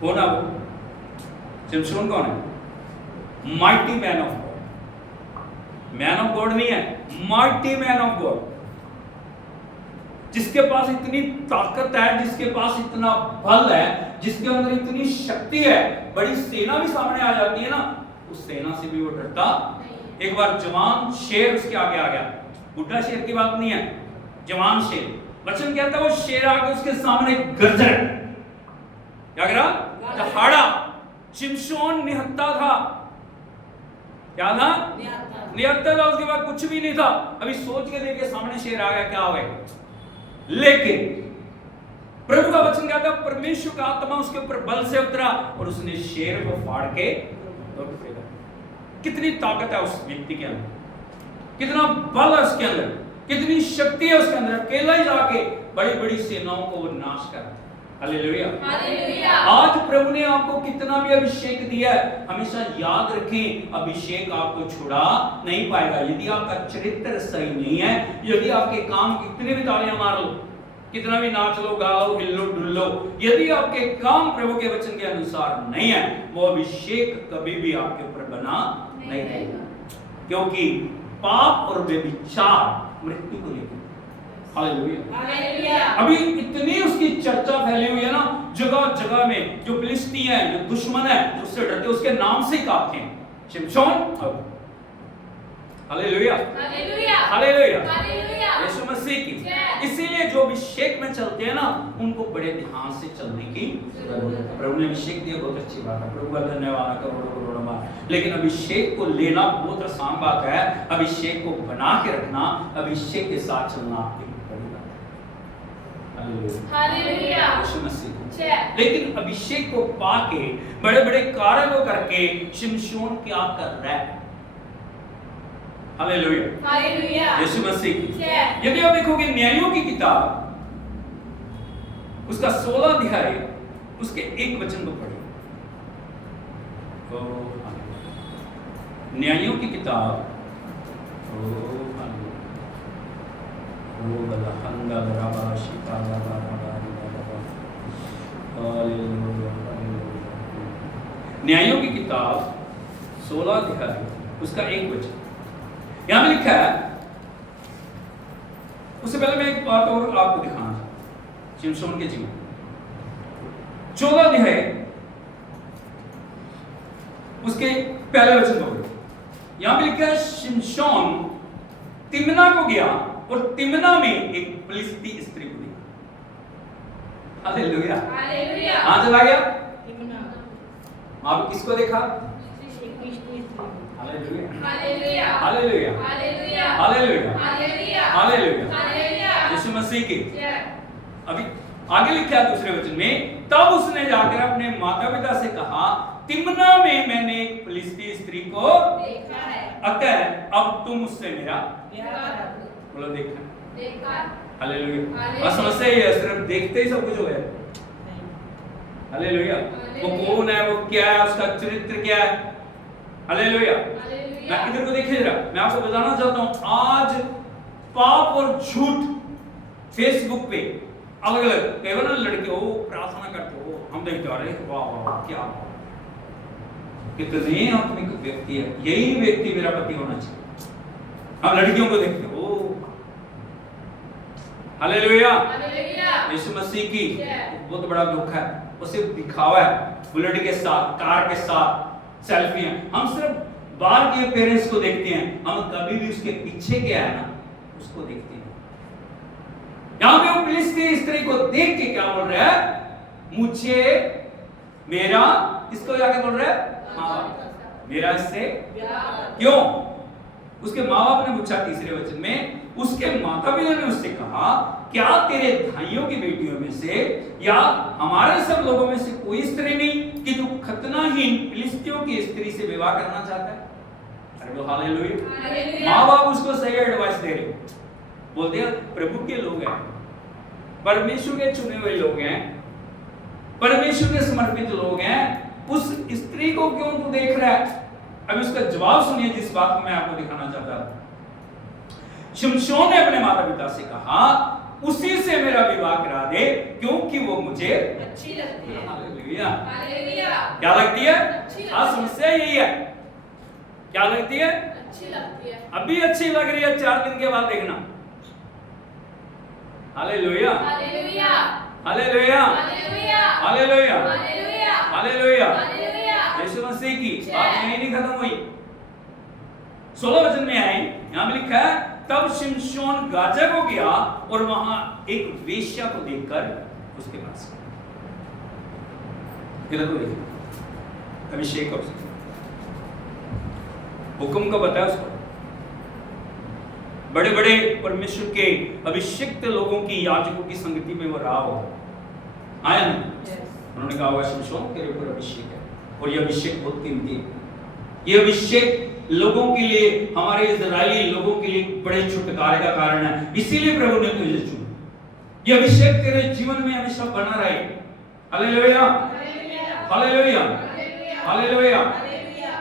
कौन है वो? शिमशोन कौन है? Mighty man of God. Man of God नहीं है, माइटी मैन ऑफ गॉड, जिसके पास इतनी ताकत है, जिसके पास इतना बल है, जिसके अंदर इतनी शक्ति है, बड़ी सेना भी सामने आ जाती है ना, उस सेना से भी वो डरता। एक बार जवान शेर उसके आगे आ गया, बुढ़ा शेर की बात नहीं है, जवान शेर। वचन कहता है वो शेर आके उसके सामने गर्जन, क्या करा? दहाड़ा। शिमशोन निहत्था था। क्या था? निहत्था था। उसके बाद कुछ भी नहीं था। अभी सोच के देखिए, सामने शेर आ गया, क्या हो गया? लेकिन प्रभु का वचन कहता है, परमेश्वर का आत्मा उसके ऊपर बल से उतरा और उसने शेर को फाड़ के तोड़ फेंका। कितनी ताकत है उस व्यक्ति के अंदर, कितना बल है उसके अंदर, कितनी शक्ति है उसके अंदर। अकेला ही जाके बड़ी बड़ी सेनाओं को वो नाश करता है। Hallelujah, hallelujah. आज प्रभु ने आपको कितना भी अभिषेक दिया है, हमेशा याद रखें, अभिषेक आपको छुड़ा नहीं पाएगा यदि आपका चरित्र सही नहीं है। यदि आपके काम कितने भी तालियां मार लो, कितना भी नाच लो, गा लो, हिल लो, डुल लो, यदि आपके काम प्रभु के वचन के अनुसार नहीं है, वो अभिषेक कभी भी आपके ऊपर बना नहीं रहेगा। क्योंकि पाप और व्यभिचार मृत्यु को लेकर। Hallelujah, hallelujah. अभी इतनी उसकी चर्चा फैली हुई है ना, जगह जगह में जो फिलिस्ती है, जो दुश्मन है, उससे डरते उसके नाम से ही कांपते हैं। शिमशोन, hallelujah, hallelujah, hallelujah, hallelujah, Yeshu Masih की। इसीलिए जो अभिषेक में चलते हैं ना, उनको बड़े ध्यान से चलने की जरूरत है। प्रभु ने अभिषेक दिया, बहुत अच्छी बात है, प्रभु का धन्यवाद, करोड़ों करोड़ों बार। लेकिन अभिषेक को लेना बहुत आसान बात है, अभिषेक को बना के रखना, अभिषेक के साथ चलना आपकी बड़ी बात है। हालेलुया, यीशु मसीह। लेकिन अभिषेक को पाके बड़े बड़े कार्य को करके शिमशोन क्या कर रहा है? हालेलुया, हालेलुया, यीशु मसीह की। यदि आप देखोगे न्यायों की किताब, उसका 16 अध्याय, उसके 1 वचन को पढ़िए। न्यायों की किताब, न्यायों की किताब 16 अध्याय, उसका 1 वचन यहां में लिखा है। उससे पहले मैं एक बात और आपको दिखाना चाहता, शिमशोन के जीवन 14 अध्याय उसके पहले वचन को। यहां पे लिखा है शिमशोन तिम्ना को गया और तिम्ना में एक फिलिस्ती स्त्री को देखा। Hallelujah, hallelujah. कहां चला गया? तिम्ना। वहां पे किसको देखा? Hallelujah, hallelujah, hallelujah, hallelujah, hallelujah, hallelujah, hallelujah, Yeshu Masih की। अभी आगे लिखा है दूसरे वचन में, तब उसने जाकर अपने माता पिता से कहा, तिम्ना में मैंने एक फिलिस्ती स्त्री को देखा है, अतः अब तुम उससे मेरा बोलो देखा। हालेलुया। बस समस्या ये है, सिर्फ देखते ही सब कुछ हो गया। हालेलुया। वो कौन है, वो क्या है, उसका चरित्र क्या है? हालेलुया। मैं इधर को देखिए जरा, मैं आपको बताना चाहता हूं, आज पाप और झूठ फेसबुक पे अलग अलग, कई बार लड़के हो प्रार्थना करते हो, हम देखते आ रहे वाह वाह क्या कितने आत्मिक व्यक्ति है, यही व्यक्ति मेरा पति होना चाहिए। हम लड़कियों को देखते हो। हालेलुया, यीशु मसीह की। बहुत बड़ा दुख है, वो सिर्फ दिखावा है, बुलेट के साथ, कार के साथ सेल्फी। हम सिर्फ बाहर के पेरेंट्स को देखते हैं, हम कभी भी उसके पीछे क्या है ना उसको देखते हैं। यहां पे वो फिलिस्ती स्त्री को देख के क्या बोल रहा है? मुझे मेरा, किसको जाके बोल रहा है? मेरा इससे क्यों? उसके माँ बाप ने पूछा तीसरे वचन में, उसके माता पिता ने उससे कहा, क्या तेरे भाइयों की बेटियों में से या हमारे सब लोगों में से कोई स्त्री नहीं कि तू खतनाहीन फिलिस्तियों की स्त्री से विवाह करना चाहता है? अरे वो हालेलुया। माँ बाप उसको सही एडवाइस दे रहे, बोलते हैं प्रभु के लोग हैं, परमेश्वर के चुने हुए लोग हैं, परमेश्वर के समर्पित लोग हैं, उस स्त्री को क्यों तू देख रहा है? अभी उसका जवाब सुनिए, जिस बात को मैं आपको दिखाना चाहता हूं। शिमशोन ने अपने माता पिता से कहा, उसी से मेरा विवाह करा दे, क्योंकि वो मुझे अच्छी लगती है। Hallelujah, hallelujah. क्या लगती है? आज समस्या यही है, क्या लगती है? अच्छी लगती है। अभी अच्छी लग रही है, 4 दिन के बाद देखना। Hallelujah, hallelujah, hallelujah, hallelujah, hallelujah, hallelujah, Yeshu Masih की। बात यहीं नहीं खत्म हुई, 16 वचन में आए, यहां पे लिखा है, तब शिमशोन गाजा को गया और वहां एक वेश्या को देखकर उसके पास गया। अभिषेक का हुक्म का बताया उसको, बड़े बड़े परमेश्वर के अभिषिक्त लोगों की, याजकों की संगति में वो रहा हो, आया ना? उन्होंने कहा, शिमशोन तेरे ऊपर अभिषेक है, और ये अभिषेक बहुत कीमती है। ये अभिषेक लोगों के लिए, हमारे इजरायली लोगों के लिए बड़े छुटकारे का कारण है। इसीलिए प्रभु ने तुझे चुना। ये अभिषेक तेरे जीवन में हमेशा बना रहे। Hallelujah, hallelujah, hallelujah.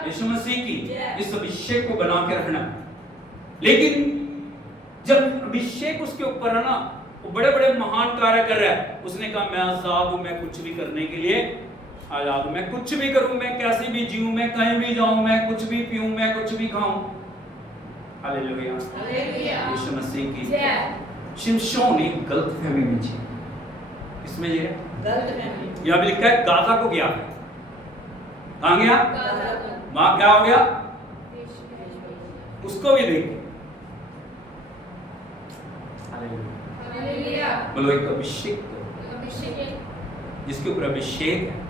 Yeshu Masih की इस अभिषेक को बना के रखना। लेकिन जब अभिषेक उसके ऊपर है ना, वो बड़े बड़े महान कार्य कर रहा है। उसने कहा मैं आजाद हूं, मैं कुछ भी करने के लिए आजाद हूं, मैं कुछ भी करूं, मैं कैसे भी जीऊं, मैं कहीं भी जाऊं, मैं कुछ भी पीऊं, मैं कुछ भी खाऊं। हालेलुया, यीशु मसीह की। शिमशोन एक गलतफहमी में थी। इसमें ये गलतफहमी यहां भी लिखा है गाजा को गया। कहां गया? वहां क्या हो गया? उसको भी देख। बोलो एक अभिषेक, जिसके ऊपर अभिषेक है,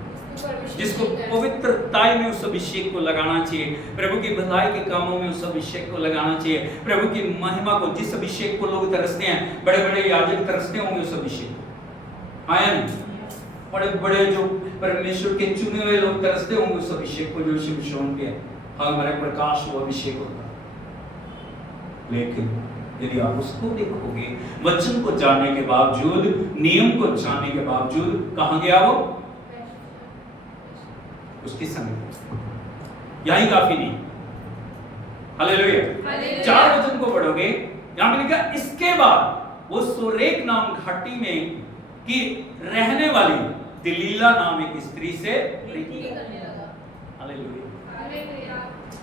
जिसको पवित्रताई में उस अभिषेक को लगाना चाहिए, प्रभु की भलाई के कामों में उस अभिषेक को लगाना चाहिए, प्रभु की महिमा को, जिस अभिषेक को लोग तरसते हैं, बड़े बड़े याजक तरसते होंगे उस अभिषेक। आया नहीं? बड़े बड़े जो परमेश्वर के चुने हुए लोग तरसते होंगे उस अभिषेक को जो शिमशोन के हमारे प्रकाश वो अभिषेक होता। लेकिन यदि आप उसको देखोगे, वचन को जानने के बावजूद, नियम को जानने के बावजूद, कहां गया वो? उसकी संगति। यही काफी नहीं। हालेलुया। 4 वचन को पढ़ोगे, यहां पे लिखा इसके बाद वो सोरेक नाम घाटी में की रहने वाली दिलीला नाम एक स्त्री से प्रीति करने लगा। हालेलुया।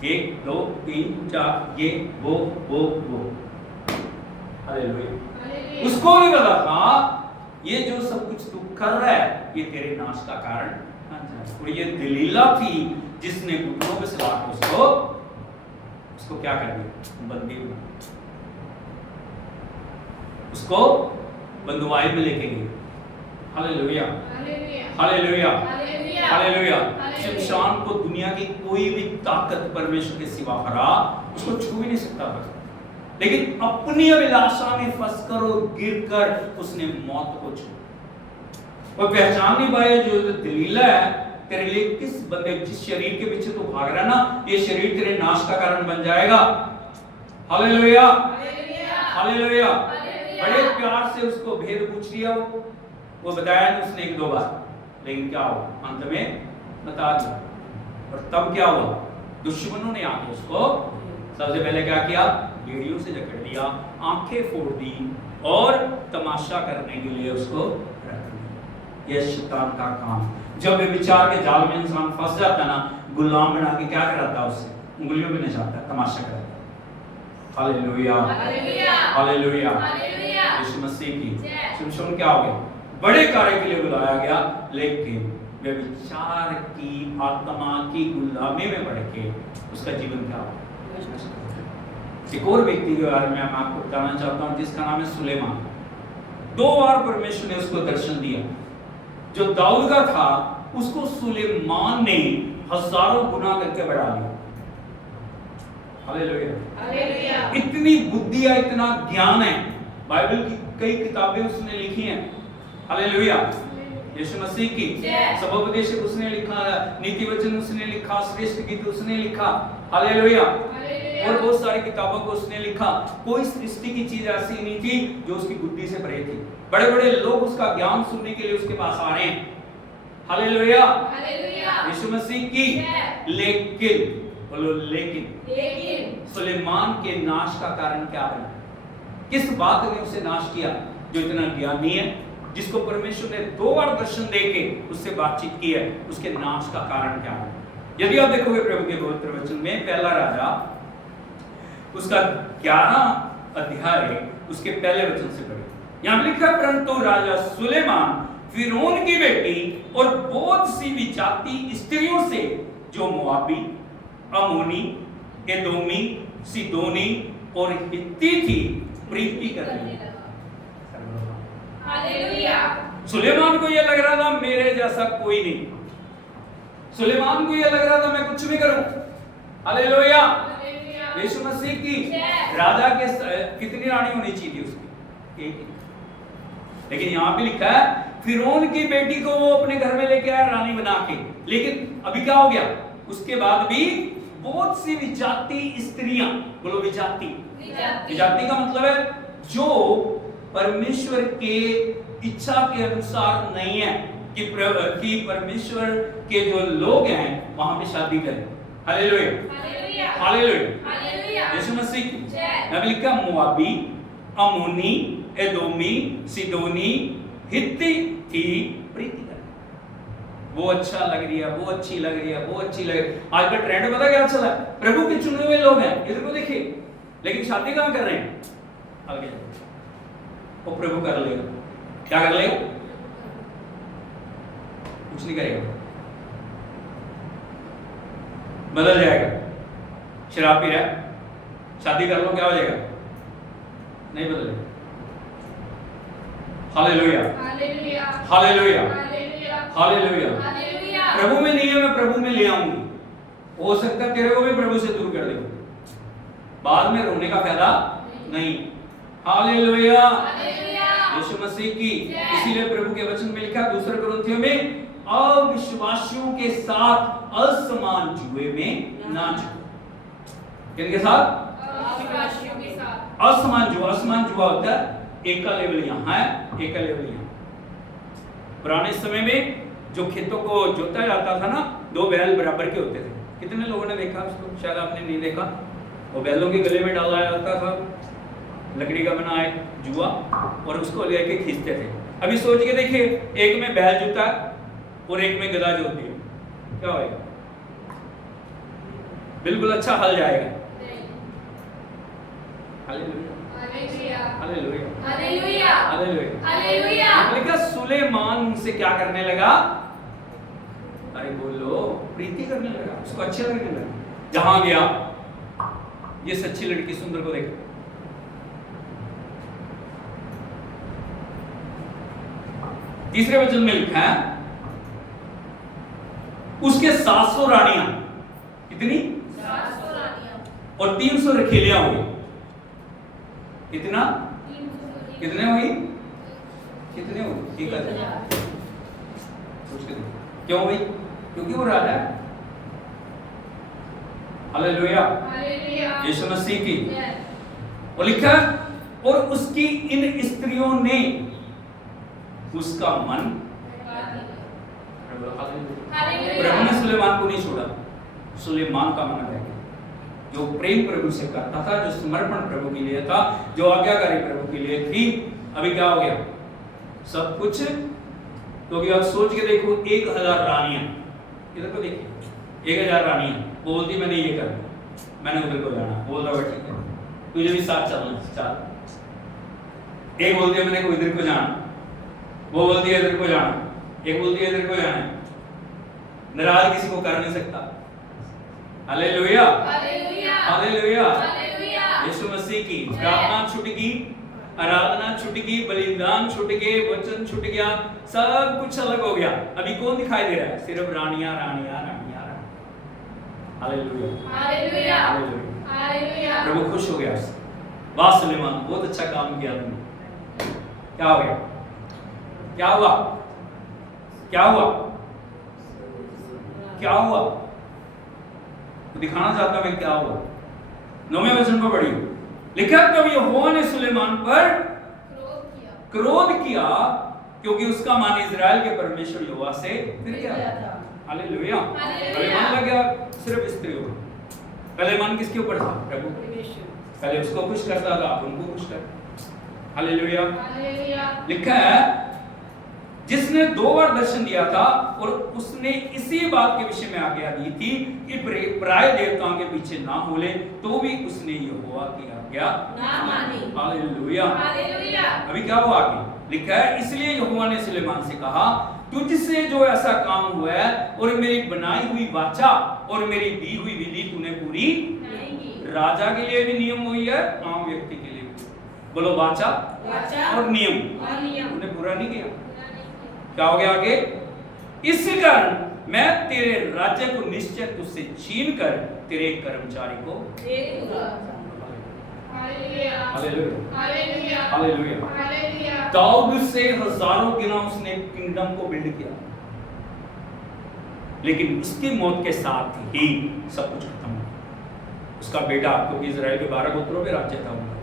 1 2 3 4 ये वो। हालेलुया। उसको भी पता था ये जो सब कुछ तू कर रहा है ये तेरे नाश का कारण है। और ये दिलीला थी जिसने घुटनों पे सवार उसको क्या कर दिया? बंदी बना, उसको बंधुआई में लेके गई। Hallelujah, hallelujah, hallelujah. शमशान को दुनिया की कोई भी ताकत परमेश्वर के सिवा हरा उसको छू भी नहीं सकता था। लेकिन अपनी अभिलाषा में फंसकर और गिरकर उसने मौत को छू। और पहचान नहीं पाया जो दलीला है तेरे लिए किस बंदे, जिस शरीर के पीछे तू भाग रहा है ना, ये शरीर तेरे नाश का कारण बन जाएगा। Hallelujah, hallelujah. बड़े प्यार से उसको भेद पूछ लिया, वो बताया नहीं उसने 1-2 बार, लेकिन क्या हुआ अंत में बता दिया। और तब क्या हुआ? दुश्मनों ने आके उसको सबसे पहले क्या किया? बेड़ियों से जकड़ दिया, आंखें फोड़ दी और तमाशा करने के लिए उसको रख दिया। यह शैतान का काम। जब वे विचार के जाल में इंसान फंस जाता ना, गुलाम बना के क्या कराता? उससे उंगलियों में नचाता, तमाशा कराता। हालेलुया, हालेलुया, यीशु मसीह की। शिमशोन क्या हो गया? बड़े कार्य के लिए बुलाया गया, लेकिन वे विचार की आत्मा की गुलामी में पड़ के उसका जीवन क्या हुआ? एक और व्यक्ति के बारे में मैं आपको बताना चाहता हूं जिसका नाम है सुलेमान। 2 बार परमेश्वर ने उसको दर्शन दिया। जो दाऊद का था उसको सुलेमान ने हजारों गुना करके बढ़ा दिया। Hallelujah, hallelujah. इतनी बुद्धि है, इतना ज्ञान है। बाइबल की कई किताबें उसने लिखी हैं। हालेलुया, यीशु मसीह की सबोपदेशक उसने लिखा, नीति वचन उसने लिखा, श्रेष्ठ गीत उसने लिखा। हालेलुया। और बहुत सारी किताबों को उसने लिखा। कोई सृष्टि की चीज ऐसी नहीं थी जो उसकी बुद्धि से परे थी। बड़े बड़े लोग उसका ज्ञान सुनने के लिए उसके पास आ रहे हैं। हालेलुया, यीशु मसीह की। लेकिन बोलो लेकिन सुलेमान के नाश का कारण क्या बना? किस बात ने उसे नाश किया? जो इतना ज्ञानी है, जिसको परमेश्वर ने 2 बार दर्शन देके उससे बातचीत की है, उसके नाश का कारण क्या है? यदि आप देखोगे प्रभु के पवित्र वचन में, पहला राजा उसका 11 अध्याय उसके पहले वचन से पढ़े। यहां लिखा, परंतु राजा सुलेमान फिरौन की बेटी और बहुत सी विजाती स्त्रियों से जो मोआबी, अमोनी, एदोमी, सीदोनी और हित्ती थी प्रीति करने लगा। हालेलुया। सुलेमान को यह लग रहा था मेरे जैसा कोई नहीं। सुलेमान को यह लग रहा था मैं कुछ भी करूं। हालेलुया, यीशु मसीह की। राजा के कितनी रानी होनी चाहिए उसकी? 1। लेकिन यहां पे लिखा है फिरौन की बेटी को वो अपने घर में लेके आया रानी बना के। लेकिन अभी क्या हो गया? उसके बाद भी बहुत सी विजाति स्त्रियां, बोलो विजाति, विजाति का मतलब है जो परमेश्वर के इच्छा के अनुसार नहीं है कि परमेश्वर के जो लोग हैं वहां पे शादी करें। हालेलुया, हालेलुया, यीशु मसीह की नबी लिखा मोआबी, अमोनी, एदोमी, सिदोनी, हित्ती थी प्रीति कर। वो अच्छा लग रही है, वो अच्छी लग रही है, वो अच्छी लग रही है। आज का ट्रेंड पता क्या चला है? प्रभु के चुने हुए लोग हैं, इधर को देखिए, लेकिन शादी कहां कर रहे हैं? आगे वो प्रभु कर लेगा। क्या कर लेगा? कुछ नहीं करेगा, बदल जाएगा। शराब पी रहा है, शादी कर लो, क्या हो जाएगा? नहीं बदलेगा। Hallelujah, hallelujah, hallelujah, hallelujah. प्रभु में नहीं है, मैं प्रभु में ले आऊंगी। हो सकता है तेरे को भी प्रभु से दूर कर देगा, बाद में रोने का फायदा नहीं। हालेलुया, यीशु मसीह की। इसीलिए प्रभु के वचन में लिखा दूसरे कुरिन्थियों में, अविश्वासियों के साथ असमान जुए में ना जुओ। किनके साथ? अविश्वासियों के साथ। असमान जुआ होता है एक का लेवल यहाँ है, एक का लेवल यहाँ। पुराने समय में जो खेतों को जोता जाता था ना, दो बैल बराबर के होते थे। कितने लोगों ने देखा उसको? शायद आपने नहीं देखा। वो बैलों के गले में डाला जाता था लकड़ी का बना एक जुआ, और उसको लेके खींचते थे। अभी सोच के देखिए, एक में बैल जोता है और एक में गधा जोती है, क्या होगा? बिल्कुल अच्छा हल जाएगा। Hallelujah, hallelujah, hallelujah, hallelujah. Hallelujah. सुलेमान उनसे क्या करने लगा? अरे बोलो, प्रीति करने लगा, उसको अच्छा लगने लगा। जहां गया, ये सच्ची लड़की सुंदर को देखा, तीसरे वचन में लिखा है उसके 700 रानियां, कितनी? 700 रानियां, और 300 रखेलियां हुई। कितना? कितने हुई? कितने हुई? 1000। क्यों भाई? क्योंकि वो राजा है। हालेलुया, हालेलुया, यीशु मसीह की। और लिखा, और उसकी इन स्त्रियों ने उसका मन, प्रभु ने सुलेमान को नहीं छोड़ा, सुलेमान का मन रह गया। जो प्रेम प्रभु से करता था, जो समर्पण प्रभु के लिए था, जो आज्ञाकारी प्रभु के लिए थी, अभी क्या हो गया? सब कुछ। क्योंकि आप सोच के देखो, 1000 रानियां, इधर को देखिए, 1000 रानियां बोलती मैंने ये करना, मैंने उधर को जाना, बोल रहा ठीक है, तुझे भी साथ चलना, चल। एक बोलती है मैंने इधर को जाना, वो बोलती है इधर को जाना, एक बोलती है इधर को जाना। नाराज किसी को कर नहीं सकता। Hallelujah, hallelujah, hallelujah, Yeshu Masih की। प्रार्थना छूट गई, आराधना छूट गई, बलिदान छूट गए, वचन छूट गया, सब कुछ अलग हो गया। अभी कौन दिखाई दे रहा है? सिर्फ रानियां, रानियां, रानियां। Hallelujah, hallelujah, hallelujah. प्रभु खुश हो गया। वाह सुलेमान, बहुत अच्छा काम किया तुमने। क्या हो गया? क्या हुआ? क्या हुआ? क्या हुआ? तो दिखाना चाहता हूं मैं क्या हुआ। 9वें वचन को पढ़िए। लिखा, तब यहोवा ने सुलेमान पर क्रोध किया क्योंकि उसका मन इजराइल के परमेश्वर यहोवा से फिर गया। हालेलुया, मन लग गया सिर्फ स्त्रियों पर। पहले मन किसके ऊपर था? प्रभु। पहले उसको खुश करता था, अब उनको खुश कर। हालेलुया, लिखा है जिसने 2 बार दर्शन दिया था और उसने इसी बात के विषय में आज्ञा दी थी कि पराये देवताओं के पीछे ना बोले, तो भी उसने यहोवा की आज्ञा ना मानी। Hallelujah, hallelujah. अभी क्या हुआ आगे? लिखा है, इसलिए यहोवा ने सुलेमान से कहा, तुझसे जो ऐसा काम हुआ है और मेरी बनाई हुई वाचा और मेरी दी हुई विधि तूने पूरी नहीं की। राजा के लिए भी नियम हुई है, आम व्यक्ति के लिए भी। बोलो, वाचा और नियम तूने पूरा नहीं किया। क्या हो गया आगे? इस कारण मैं तेरे राज्य को निश्चय तुझसे छीन कर तेरे कर्मचारी को दे दूंगा। Hallelujah, hallelujah, hallelujah. दाऊद से हजारों गुना उसने किंगडम को बिल्ड किया, लेकिन उसकी मौत के साथ ही सब कुछ खत्म हो गया। उसका बेटा, क्योंकि इजराइल के 12 गोत्रों में राज्य था उनका,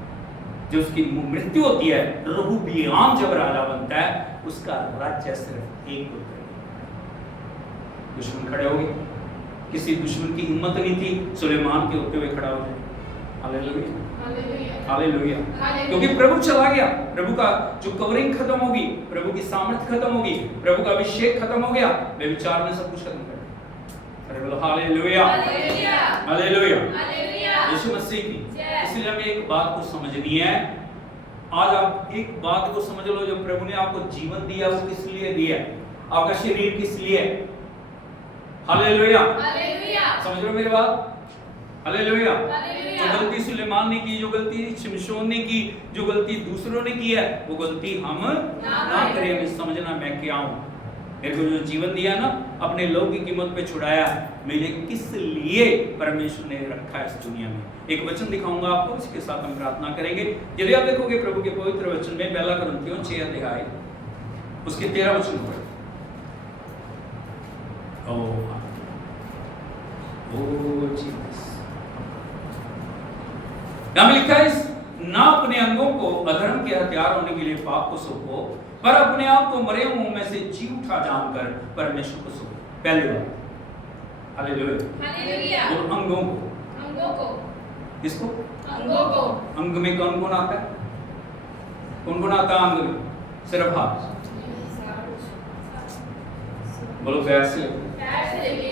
जो उसकी मृत्यु होती है, रहोबियाम जब राजा बनता है, उसका राज्य सिर्फ एक गोत्र है। दुश्मन खड़े हो गए, किसी दुश्मन की हिम्मत नहीं थी सुलेमान के होते हुए खड़ा हो जाए। Hallelujah, hallelujah. क्योंकि प्रभु चला गया, प्रभु का जो कवरिंग खत्म होगी, प्रभु की सामर्थ खत्म होगी, प्रभु का अभिषेक खत्म हो गया, व्यभिचार ने सब कुछ खत्म कर दिया। अरे बोलो हालेलुया, हालेलुया, यीशु मसीह की। इसलिए हमें एक बात को समझनी है। आज आप एक बात को समझ लो, जो प्रभु ने आपको जीवन दिया वो किस लिए दिया है? आपका शरीर किस लिए है? हालेलुया, समझ लो मेरी बात। हालेलुया। जो गलती सुलेमान ने की, जो गलती शिमशोन ने की, जो गलती दूसरों ने की है, वो गलती हम ना करें। हमें समझना मैं क्या हूं, मेरे को जो जीवन दिया ना, अपने लोग की कीमत पे छुड़ाया, मेरे किस लिए परमेश्वर ने रखा है इस दुनिया में। एक वचन दिखाऊंगा आपको, इसके साथ हम प्रार्थना करेंगे। यदि आप देखोगे प्रभु के पवित्र वचन में, पहला कुरिन्थियों 6 अध्याय उसके 13 वचन पर, यहां लिखा है, ना अपने अंगों को अधर्म के हथियार होने के लिए पाप को सौंपो, पर अपने आप को मरे हुओं में से जी उठा जानकर परमेश्वर को सौंपो। पहली बात, हालेलुया। और अंगों को, किसको? अंगों को। अंग में कौन कौन आता है? कौन कौन आता है अंग में? सिर्फ हाथ, बोलो पैर से लेके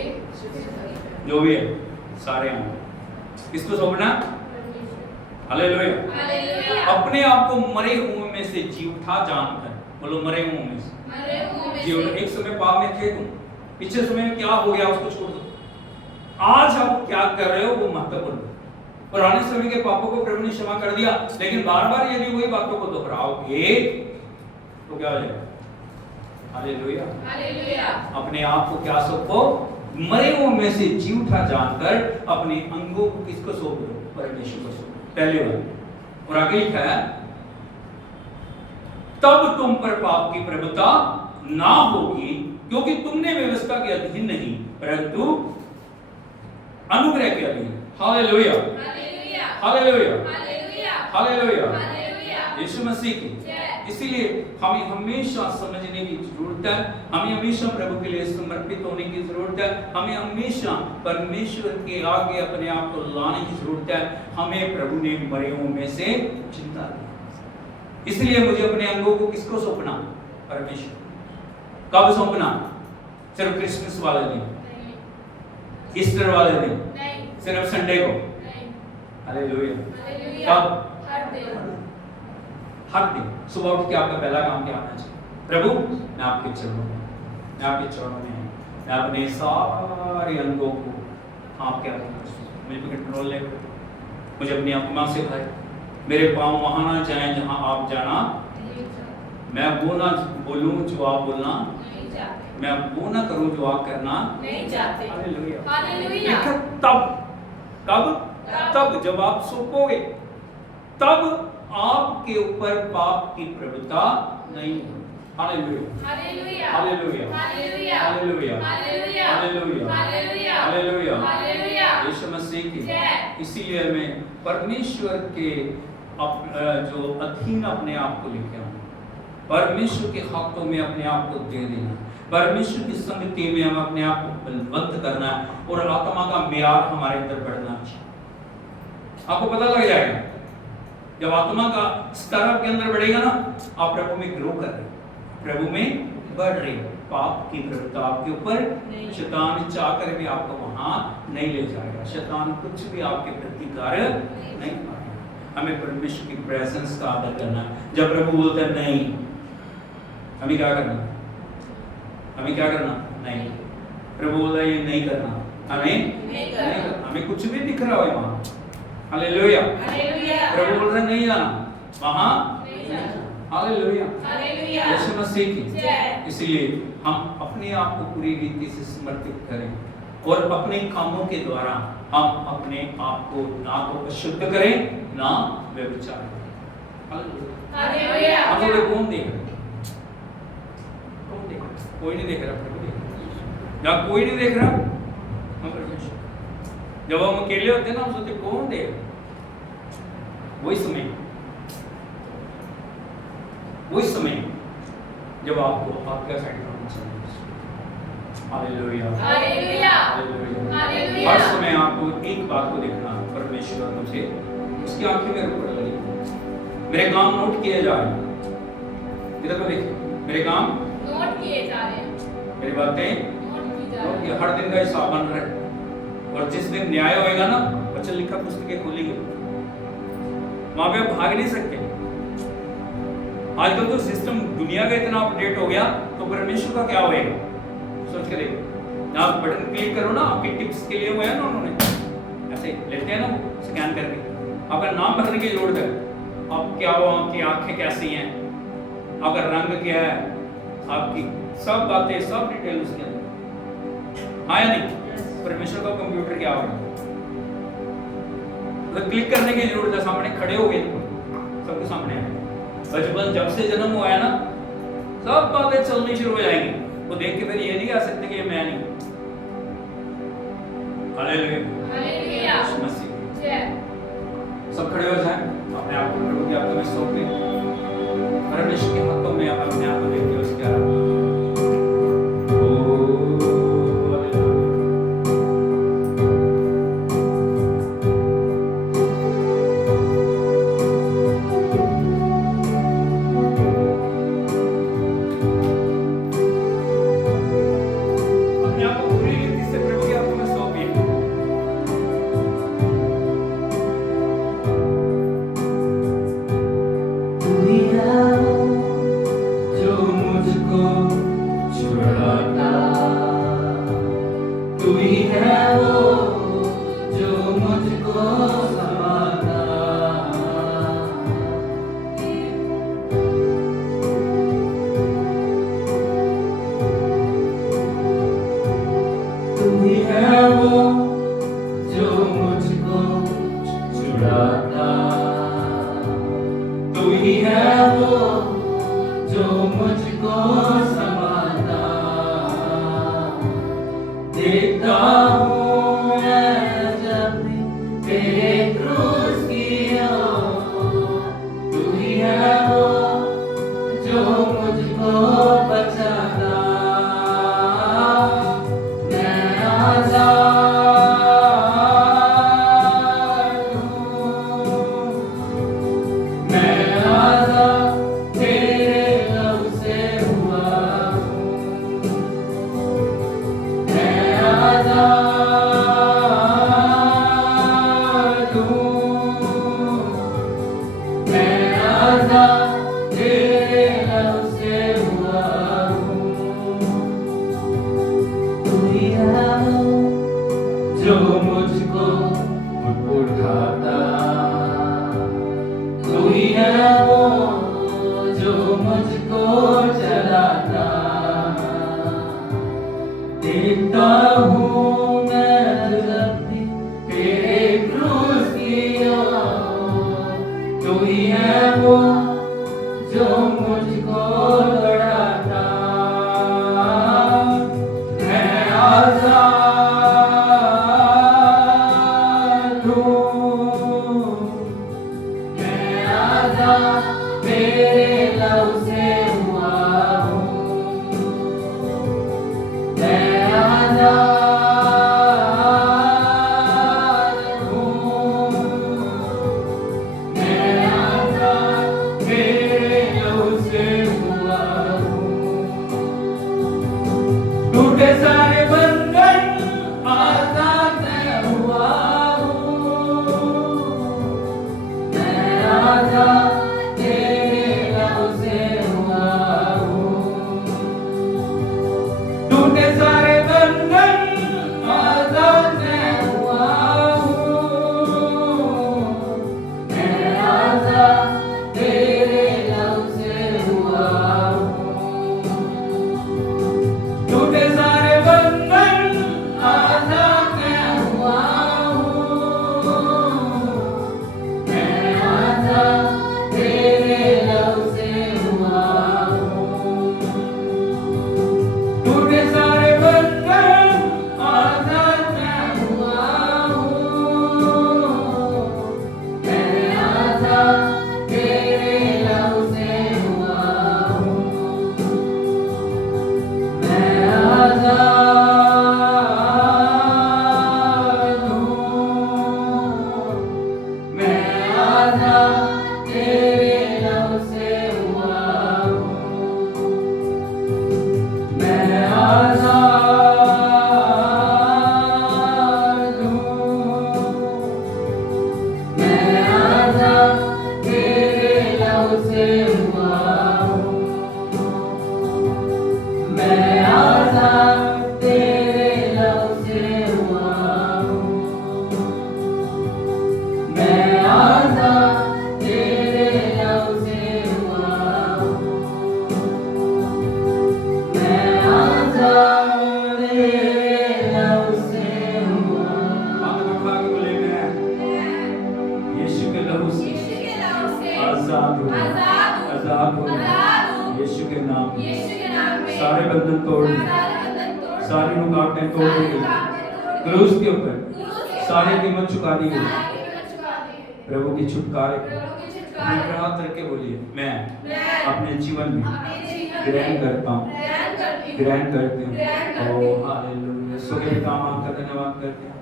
जो भी है सारे अंग, किसको सौंपना? हालेलुया। अपने आप को मरे हुओं में से जी उठा जानकर, बोलो मरे हुओं में से जी उठा। एक समय पाप में थे तुम, पिछले समय में क्या हो गया उसको छोड़ दो, आज आप क्या कर रहे हो वो महत्वपूर्ण। पुराने समय के पापों को प्रभु ने क्षमा कर दिया, लेकिन बार बार यदि वही बातों को दोहराओगे तो क्या हो जाएगा? हालेलुया। अपने आप को क्या सौंपो? मरे हुओं में से जी उठा जानकर अपने अंगों को किसको सौंप दो? परमेश्वर को सौंप। पहले बात। और आगे लिखा है, तब तुम पर पाप की प्रभुता ना होगी, क्योंकि तुमने व्यवस्था के अधीन नहीं परंतु अनुग्रह के अधीन। Hallelujah, hallelujah, hallelujah, Yeshu Masih की। इसीलिए हमें हमेशा समझने की जरूरत है, हमें हमेशा प्रभु के लिए समर्पित होने की जरूरत है, हमें हमेशा परमेश्वर के आगे अपने आप को लाने की जरूरत है। हमें प्रभु ने मरे हुओं में से जिंदा किया, इसलिए मुझे अपने अंगों को किसको सौंपना? परमेश्वर। कब सौंपना? सिर्फ क्रिसमस वाले दिन, ईस्टर वाले दिन, सिर्फ संडे को? हालेलुया। कब? हर दिन सुबह उठ के आपका पहला काम क्या होना चाहिए? प्रभु मैं आपके चरणों में, मैं आपके चरणों में, मैं अपने सारे अंगों को आपके हाथ में, मुझे कंट्रोल ले, मुझे अपनी आत्मा से भरे, मेरे पांव वहां ना जाएं जहां आप जाना, मैं वो ना बोलूं जो आप बोलना, मैं वो ना करूं जो आप करना नहीं चाहते। हालेलुया। तब कब? तब जब आप सौंपोगे, तब आपके ऊपर पाप की प्रभुता नहीं होगी। Hallelujah, hallelujah, hallelujah, hallelujah, hallelujah, hallelujah, hallelujah, Yeshu Masih की। इसीलिए हमें परमेश्वर के जो अधीन अपने आप को लेके आना, परमेश्वर के हाथों में अपने आप को दे देना, परमेश्वर की संगति में हम अपने आप को बलवंत करना और आत्मा का म्यार हमारे अंदर बढ़ना चाहिए। आपको पता लग जाएगा, जब आत्मा का स्तर आपके अंदर बढ़ेगा ना, आप प्रभु में ग्रो कर रहे हो, प्रभु में बढ़ रहे हो, पाप की प्रवृत्ति आपके ऊपर, शैतान चाह कर भी आपको वहां नहीं ले जाएगा, शैतान कुछ भी आपके प्रति कार्य नहीं करेगा। हमें परमेश्वर की प्रेजेंस का आदर करना है। जब प्रभु बोलते हैं नहीं, हमें क्या करना? हमें क्या करना? नहीं। प्रभु बोलता है ये नहीं करना, हमें नहीं करना। हमें कुछ भी दिख रहा हो वहां, हालेलुया, प्रभु बोल रहे नहीं जाना वहां, हालेलुया, यीशु मसीह की। इसलिए हम अपने आप को पूरी रीति से समर्पित करें और अपने कामों के द्वारा हम अपने आप को ना तो अशुद्ध करें ना व्यभिचार करें। हालेलुया। हम लोग कौन देख रहे? कौन देख रहा? कोई नहीं देख रहा, प्रभु देख रहा। जहाँ कोई नहीं देख रहा, हम परमेश्वर। जब हम अकेले होते हैं ना, हम सोचते कौन देगा, वही समय जब आपको आपका साइड करना चाहिए। Hallelujah, hallelujah, hallelujah. हर समय आपको एक बात को देखना, परमेश्वर मुझे उसकी आंखें मेरे ऊपर लगी, मेरे काम नोट किए जा रहे हैं। इधर को देखिए, मेरे काम नोट किए जा रहे हैं, मेरी बातें नोट की जा रही ये हर दिन का हिसाब बन रहा है। और जिस दिन न्याय होएगा ना, वचन लिखा पुस्तकें खोलेंगे, वहां पे आप भाग नहीं सकते। आजकल तो सिस्टम दुनिया का इतना अपडेट हो गया, तो परमेश्वर का क्या होएगा सोच के देखो। आप बटन क्लिक करो ना, आपके टिप्स के लिए हुआ है ना, उन्होंने ऐसे लेते हैं ना स्कैन करके, आपका नाम भरने की जरूरत है, आप क्या हो, आपकी आंखें कैसी हैं, आपका रंग क्या है, आपकी सब बातें, सब डिटेल उसके अंदर आया नहीं। परमेश्वर का कंप्यूटर क्या होगा, तो क्लिक करने की जरूरत है, सामने खड़े हो गए, सबके सामने है। बचपन जब से जन्म हुआ है ना, सब बातें चलनी शुरू हो जाएंगी, वो देख के फिर ये नहीं कह सकते कि ये मैं नहीं। हालेलुया, हालेलुया, यीशु मसीह। जय। सब खड़े हो जाएं, अपने आप को प्रभु के हाथों में सौंप दें, परमेश्वर के हाथों में अपने आप को देख के उसके आराधना। बंधन तोड़ दिए, सारी रुकावटें तोड़ दी गई, क्रूस के ऊपर सारी कीमत चुका दी गई। प्रभु की छुटकारे अपने हाथ रख के बोलिए, मैं अपने जीवन में ग्रहण करता हूँ, ग्रहण करती हूँ। Oh hallelujah. सो के काम आपका धन्यवाद करते हैं,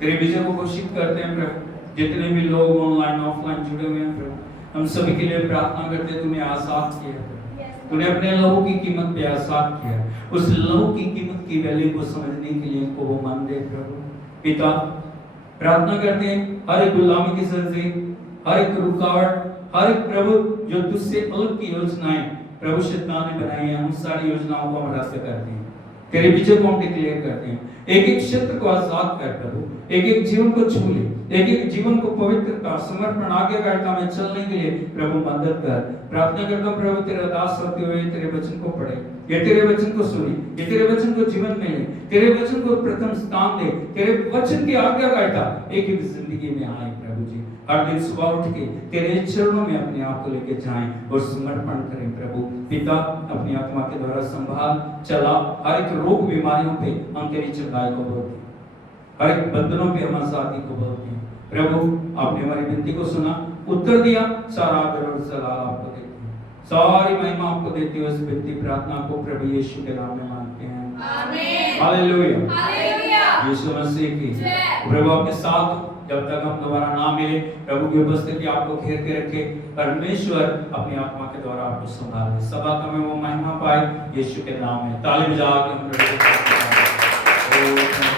तेरे विजय को घोषित करते हैं प्रभु। जितने भी लोग ऑनलाइन ऑफलाइन जुड़े हुए हैं प्रभु, हम सभी के लिए प्रार्थना करते हैं, तूने आजाद किया, तूने अपने लहू की कीमत पे आजाद किया। उस लहू की कीमत की वैल्यू को समझने के लिए इनको वो मन दे प्रभु। पिता प्रार्थना करते हैं, हर एक गुलामी की सर्जी, हर एक रुकावट, हर एक प्रभु जो तुझसे अलग की योजनाएं प्रभु शैतान ने बनाई है, उन सारी योजनाओं को हम रद्द करते हैं, तेरे विजय को हम डिक्लेयर करते हैं। एक एक क्षेत्र को आजाद कर प्रभु, एक एक जीवन को छू ले, एक एक जीवन को पवित्रता समर्पण आज्ञाकारिता में चलने के लिए प्रभु मदद कर। प्रार्थना करता हूं प्रभु, तेरा दास होते हुए तेरे वचन को पढ़े, ये तेरे वचन को सुने, ये तेरे वचन को जीवन में ले, तेरे वचन को प्रथम स्थान दे, तेरे वचन की आज्ञाकारिता एक एक जिंदगी में आए प्रभु जी। हर दिन सुबह उठ के तेरे चरणों में अपने आप को लेके जाएं और समर्पण करें प्रभु। पिता अपनी आत्मा के द्वारा संभाल चला, हर एक रोग बीमारियों पे हम तेरी चंगाई को बोलते हैं, हर एक बंधनों पे हम आजादी को बोलते हैं प्रभु। आपने हमारी विनती को सुना, उत्तर दिया, सारा आदर और जलाल आपको देते हैं, सारी महिमा आपको देते हुए इस विनती प्रार्थना को प्रभु यीशु के नाम में मांगते हैं, amen, hallelujah, hallelujah. Yeshu Masih की प्रभु आपके साथ जब तक हम दोबारा ना मिले, प्रभु की उपस्थिति आपको घेर के रखे, परमेश्वर अपनी आत्मा के द्वारा आपको संभाले, सब आत्मा में वो महिमा पाए यीशु के नाम में। ताली बजा के हम प्रभु को